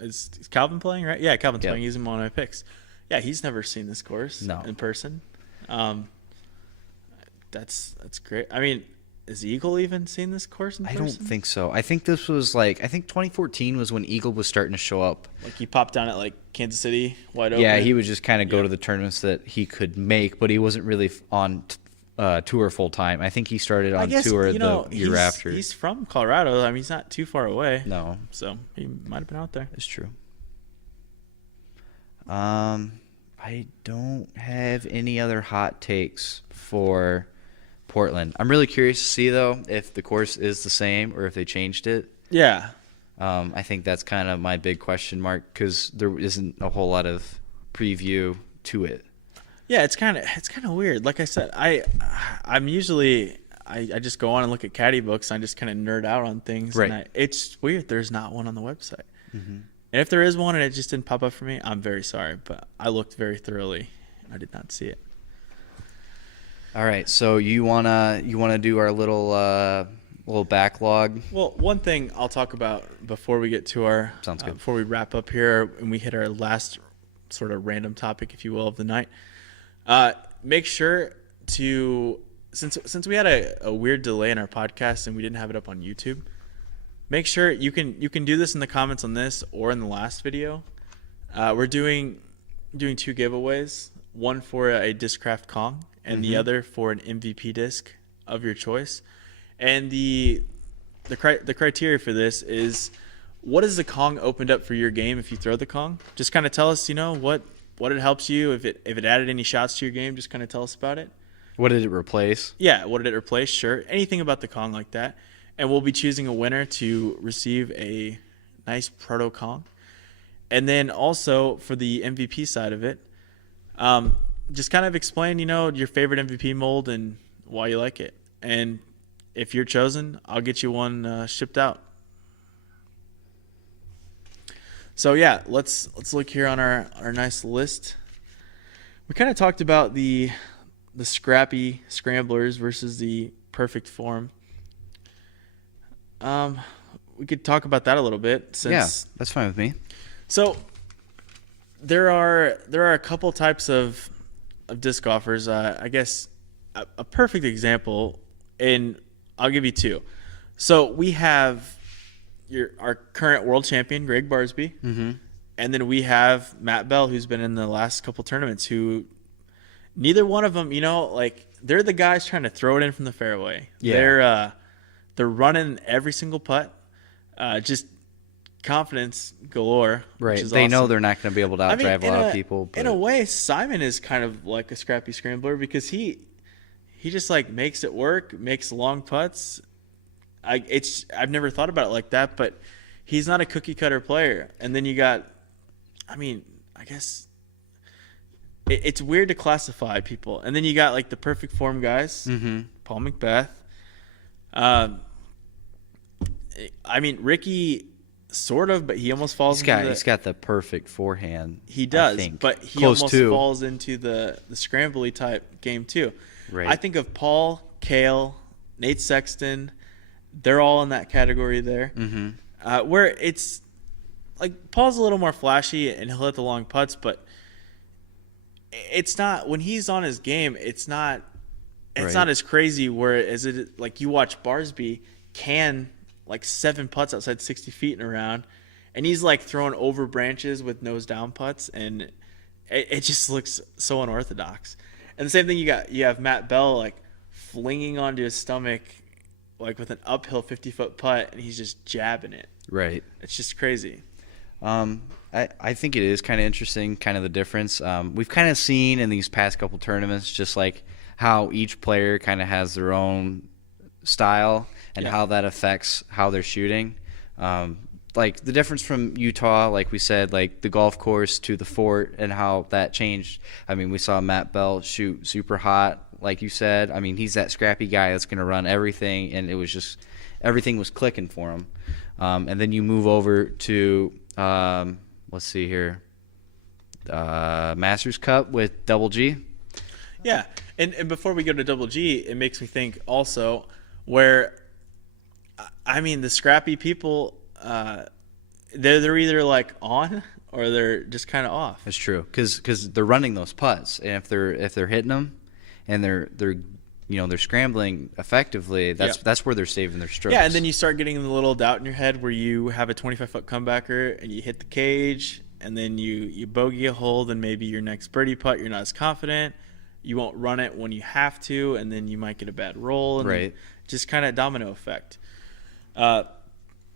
is Calvin playing, right? Yeah, Calvin's Yep. playing. He's in one of my picks. Yeah, he's never seen this course in person. That's great. I mean, has Eagle even seen this course in person? I don't think so. I think this was I think 2014 was when Eagle was starting to show up. Like, he popped down at, like, Kansas City, wide open. Yeah, he would just kind of go to the tournaments that he could make, but he wasn't really on tour full time. I think he started on tour the year after. He's from Colorado. I mean, he's not too far away. No. So he might have been out there. It's true. I don't have any other hot takes for Portland. I'm really curious to see, though, if the course is the same or if they changed it. Yeah. I think that's kind of my big question mark because there isn't a whole lot of preview to it. Yeah, it's kind of weird. Like I said, I'm usually I just go on and look at caddy books. And I just kind of nerd out on things. Right. And it's weird. There's not one on the website. Mm-hmm. And if there is one and it just didn't pop up for me, I'm very sorry. But I looked very thoroughly. I did not see it. All right, so you wanna do our little backlog? Well, one thing I'll talk about before we get to our Sounds good. before we wrap up here and we hit our last sort of random topic, if you will, of the night. Make sure to since we had a weird delay in our podcast and we didn't have it up on YouTube, make sure you can do this in the comments on this or in the last video. We're doing 2 giveaways, one for a Discraft Kong and the other for an MVP disc of your choice. And the criteria for this is, what has the Kong opened up for your game if you throw the Kong? Just kind of tell us, what it helps you, if it added any shots to your game, just kind of tell us about it. What did it replace? Yeah, what did it replace? Sure. Anything about the Kong like that. And we'll be choosing a winner to receive a nice Proto Kong. And then also for the MVP side of it, just kind of explain, your favorite MVP mold and why you like it. And if you're chosen, I'll get you one shipped out. So yeah, let's look here on our nice list. We kind of talked about the scrappy scramblers versus the perfect form. We could talk about that a little bit. Yeah, that's fine with me. So there are a couple types of disc golfers. I guess a perfect example, and I'll give you 2. So we have our current world champion, Greg Barsby. Mm-hmm. And then we have Matt Bell, who's been in the last couple tournaments, who neither one of them, they're the guys trying to throw it in from the fairway. Yeah. They're running every single putt, just confidence galore. Right. Which is they know awesome. they're not going to be able to outdrive a lot of people. But In a way, Simon is kind of like a scrappy scrambler because he just makes it work, makes long putts. I've never thought about it like that, but he's not a cookie cutter player. And then you got, I guess it's weird to classify people. And then you got the perfect form guys, mm-hmm. Paul McBeth. Ricky sort of, but he almost falls. He's got the perfect forehand. He does, I think. but he Close almost to. falls into the scrambly type game too. Right. I think of Paul, Cale, Nate Sexton. They're all in that category there. Mm-hmm. Where it's Paul's a little more flashy and he'll hit the long putts, but it's not, when he's on his game, it's not not as crazy as it you watch Barsby can 7 putts outside 60 feet and around, and he's throwing over branches with nose down putts, and it just looks so unorthodox. And the same thing you have Matt Bell flinging onto his stomach with an uphill 50-foot putt, and he's just jabbing it. Right. It's just crazy. I think it is kind of interesting, kind of the difference. We've kind of seen in these past couple tournaments just how each player kind of has their own style and how that affects how they're shooting. The difference from Utah, like we said, the golf course to the fort and how that changed. We saw Matt Bell shoot super hot like you said. I mean, he's that scrappy guy that's going to run everything, and it was just everything was clicking for him. And then you move over to let's see here, Masters Cup with Double G. Yeah, and before we go to Double G, it makes me think also where, I mean, the scrappy people, they're either like on or they're just kind of off. That's true, because they're running those putts, and if they're hitting them, and they're scrambling effectively, that's where they're saving their strokes. Yeah, and then you start getting the little doubt in your head where you have a 25-foot comebacker and you hit the cage, and then you bogey a hole, then maybe your next birdie putt you're not as confident. You won't run it when you have to, and then you might get a bad roll, and right, just kind of domino effect. And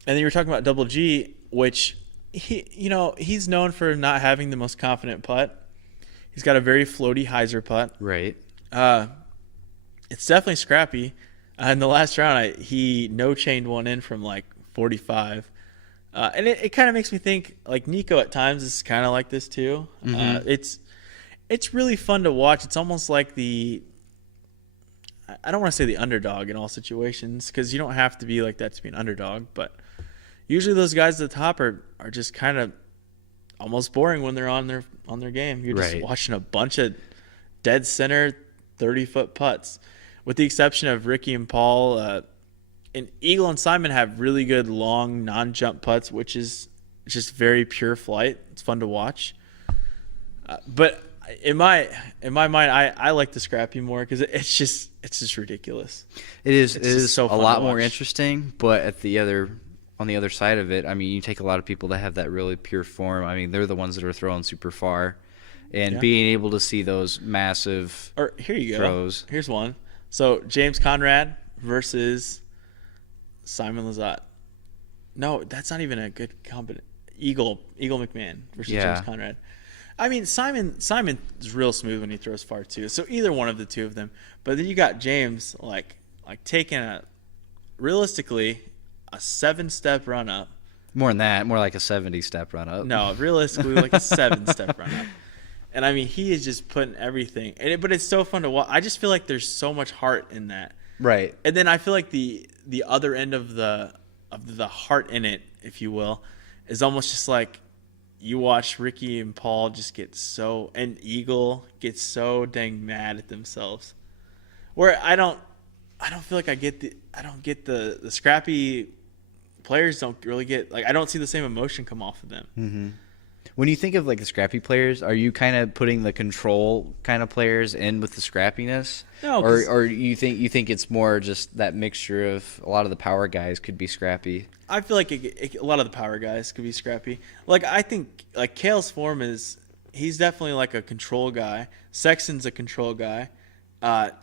then you were talking about Double G, which he's known for not having the most confident putt. He's got a very floaty hyzer putt. right. It's definitely scrappy. In the last round, he no-chained one in from like 45. And it kind of makes me think, like, Nico at times is kind of like this too. Mm-hmm. It's really fun to watch. It's almost like I don't want to say the underdog in all situations, because you don't have to be like that to be an underdog. But usually those guys at the top are just kind of almost boring when they're on their game. You're just watching a bunch of dead center 30-foot putts, with the exception of Ricky and Paul. And Eagle and Simon have really good long non-jump putts, which is just very pure flight. It's fun to watch. But in my mind, I like the scrappy more because it's just ridiculous. It is. It's it is so a fun to lot more watch. interesting, but on the other side of it, I mean, you take a lot of people that have that really pure form. I mean, they're the ones that are throwing super far, and being able to see those massive Or here you go. throws. Here's one. So James Conrad versus Simon Lizotte. No, that's not even a good combination. Eagle McMahon versus James Conrad. I mean, Simon's real smooth when he throws far too. So either one of the two of them. But then you got James like taking realistically a 7-step run up. More than that, more like a 70-step run up. No, realistically like a 7-step run up. And I mean, he is just putting everything. But it's so fun to watch. I just feel like there's so much heart in that. Right. And then I feel like the other end of the heart in it, if you will, is almost just like you watch Ricky and Paul just and Eagle get so dang mad at themselves. Where I don't feel like I don't get the scrappy players don't really get, like, I don't see the same emotion come off of them. Mm-hmm. When you think of like the scrappy players, are you kind of putting the control kind of players in with the scrappiness? No, or you think it's more just that mixture of a lot of the power guys could be scrappy? I feel like a lot of the power guys could be scrappy. Like, I think like Kale's form he's definitely like a control guy. Sexton's a control guy. And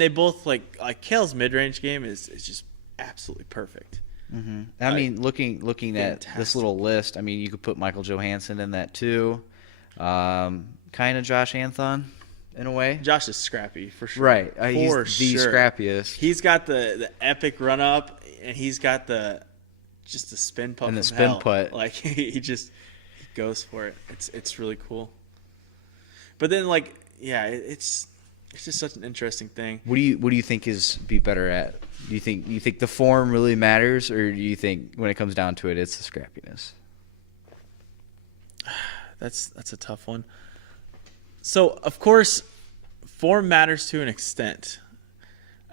they both like Kale's mid-range game is just absolutely perfect. Mm-hmm. I mean, looking at this little list, I mean, you could put Michael Johansson in that too. Kind of Josh Anthon in a way. Josh is scrappy for sure. Right. For He's the sure. scrappiest. He's got the epic run up, and he's got the spin putt And the from spin hell. putt. Like he goes for it. It's really cool. But then it's just such an interesting thing. What do you think be better at? Do you think the form really matters, or do you think when it comes down to it, it's the scrappiness? That's a tough one. So of course, form matters to an extent.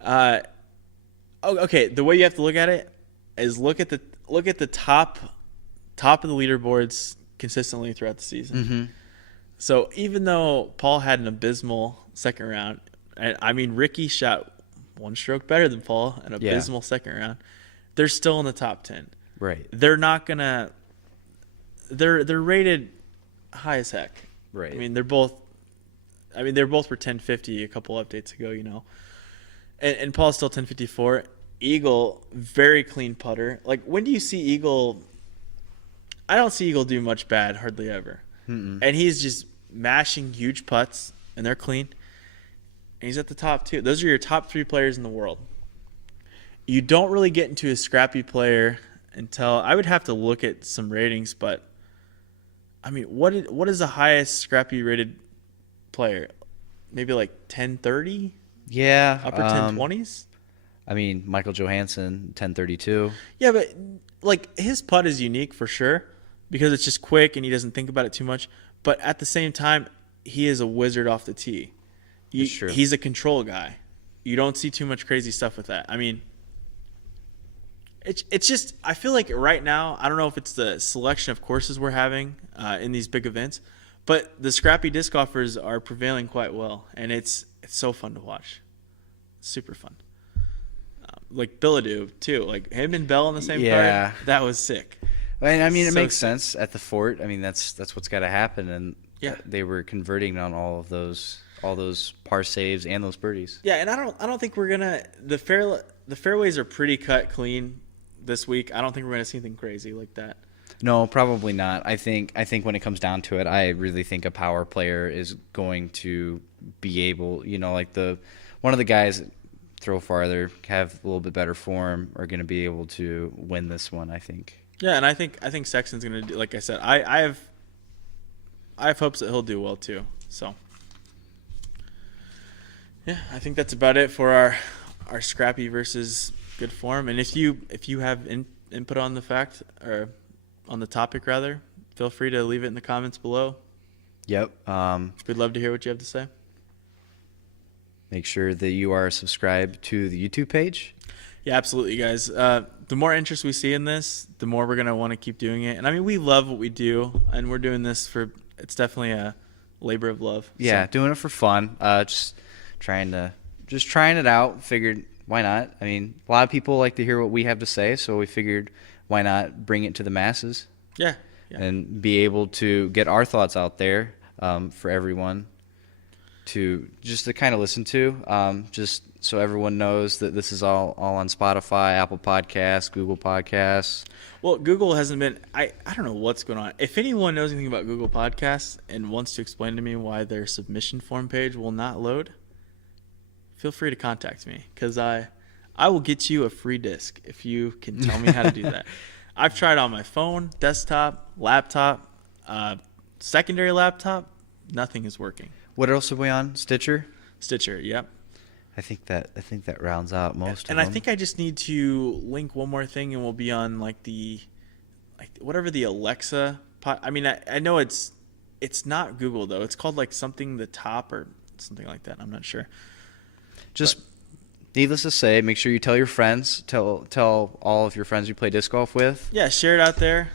Okay, the way you have to look at it is look at the top of the leaderboards consistently throughout the season. Mm-hmm. So even though Paul had an abysmal second round, I mean, Ricky shot one stroke better than Paul, an abysmal second round, they're still in the top 10. Right. They're not gonna. They're rated high as heck. Right. I mean, they're both were 1050 a couple updates ago, and Paul's still 1054. Eagle, very clean putter. Like, when do you see Eagle? I don't see Eagle do much bad, hardly ever. Mm-mm. And he's just mashing huge putts, and they're clean. And he's at the top two. Those are your top 3 players in the world. You don't really get into a scrappy player until, I would have to look at some ratings, but I mean, what is the highest scrappy rated player? maybe like 1030, Yeah. upper 1020s. I mean, Michael Johansson, 1032. Yeah, but like his putt is unique for sure because it's just quick and he doesn't think about it too much. But at the same time, he is a wizard off the tee. That's true. He's a control guy. You don't see too much crazy stuff with that. I mean, it's just, I feel like right now, I don't know if it's the selection of courses we're having in these big events, but the scrappy disc golfers are prevailing quite well, and it's so fun to watch. Super fun. Like Billadou too, like him and Bell on the same card. That was sick. I mean, it So makes sick. sense at the fort. I mean, that's what's got to happen, and Yeah. they were converting on all those par saves and those birdies. Yeah, and I don't think we're gonna the fairways are pretty cut clean this week. I don't think we're gonna see anything crazy like that. No, probably not. I think when it comes down to it, I really think a power player is going to be able, like one of the guys that throw farther, have a little bit better form, are going to be able to win this one, I think. Yeah, and I think Sexton's gonna do. Like I said, I have hopes that he'll do well too. So yeah, I think that's about it for our scrappy versus good form. And if you have input on the fact or on the topic rather, feel free to leave it in the comments below. Yep. We'd love to hear what you have to say. Make sure that you are subscribed to the YouTube page. Yeah, absolutely, guys. The more interest we see in this, the more we're going to want to keep doing it. And I mean, we love what we do, and we're doing this it's definitely a labor of love. Yeah, So, doing it for fun. Just trying it out. Figured, why not? I mean, a lot of people like to hear what we have to say, so we figured, why not bring it to the masses yeah. and be able to get our thoughts out there for everyone to kind of listen to, just so everyone knows that this is all on Spotify, Apple Podcasts, Google Podcasts. Well, Google hasn't been I don't know what's going on. If anyone knows anything about Google Podcasts and wants to explain to me why their submission form page will not load, feel free to contact me, because I will get you a free disc if you can tell me how to do that. I've tried on my phone, desktop, laptop, secondary laptop. Nothing is working. What else are we on? Stitcher? Stitcher, yep. I think that rounds out most And of I them. think I just need to link one more thing, and we'll be on like whatever the Alexa. I mean, I know it's not Google though. It's called like something the top or something like that. I'm not sure. Just needless to say, make sure you tell your friends, tell all of your friends you play disc golf with. Yeah, share it out there.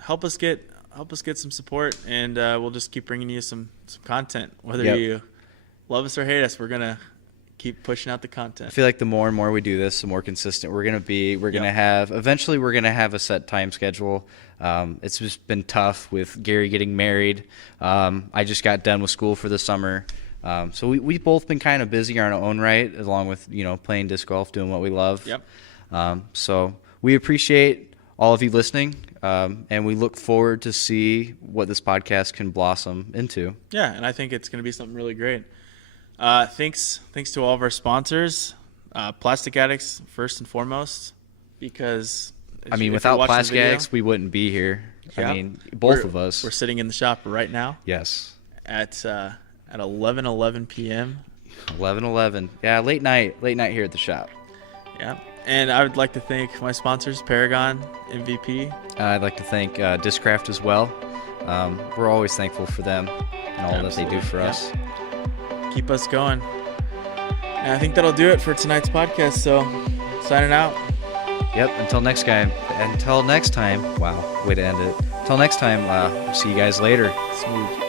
Help us get some support, and we'll just keep bringing you some content. Whether Yep. you love us or hate us, we're gonna keep pushing out the I content. feel like the more and more we do this, the more consistent we're going to be. We're going to Yep. have, eventually we're going to have a set time schedule. It's just been tough with Gary getting married. I just got done with school for the summer. So we've both been kind of busy on our own right, along with, playing disc golf, doing what we love. Yep. So we appreciate all of you listening, and we look forward to see what this podcast can blossom into. Yeah, and I think it's going to be something really great. Thanks to all of our sponsors, Plastic Addicts first and foremost, because I mean, if without you're watching the Plastic video, Addicts, we wouldn't be here. yeah, I mean, both we're- of us. We're sitting in the shop right now Yes. at 11:11 p.m. 11:11. Yeah, late night here at the shop. Yeah, and I would like to thank my sponsors, Paragon, MVP. I'd like to thank Discraft as well. We're always thankful for them and all that they do for us. Keep us going. And I think that'll do it for tonight's podcast. So, signing out. Yep. Until next time. Wow. Way to end it. Until next time. See you guys later. Smooth.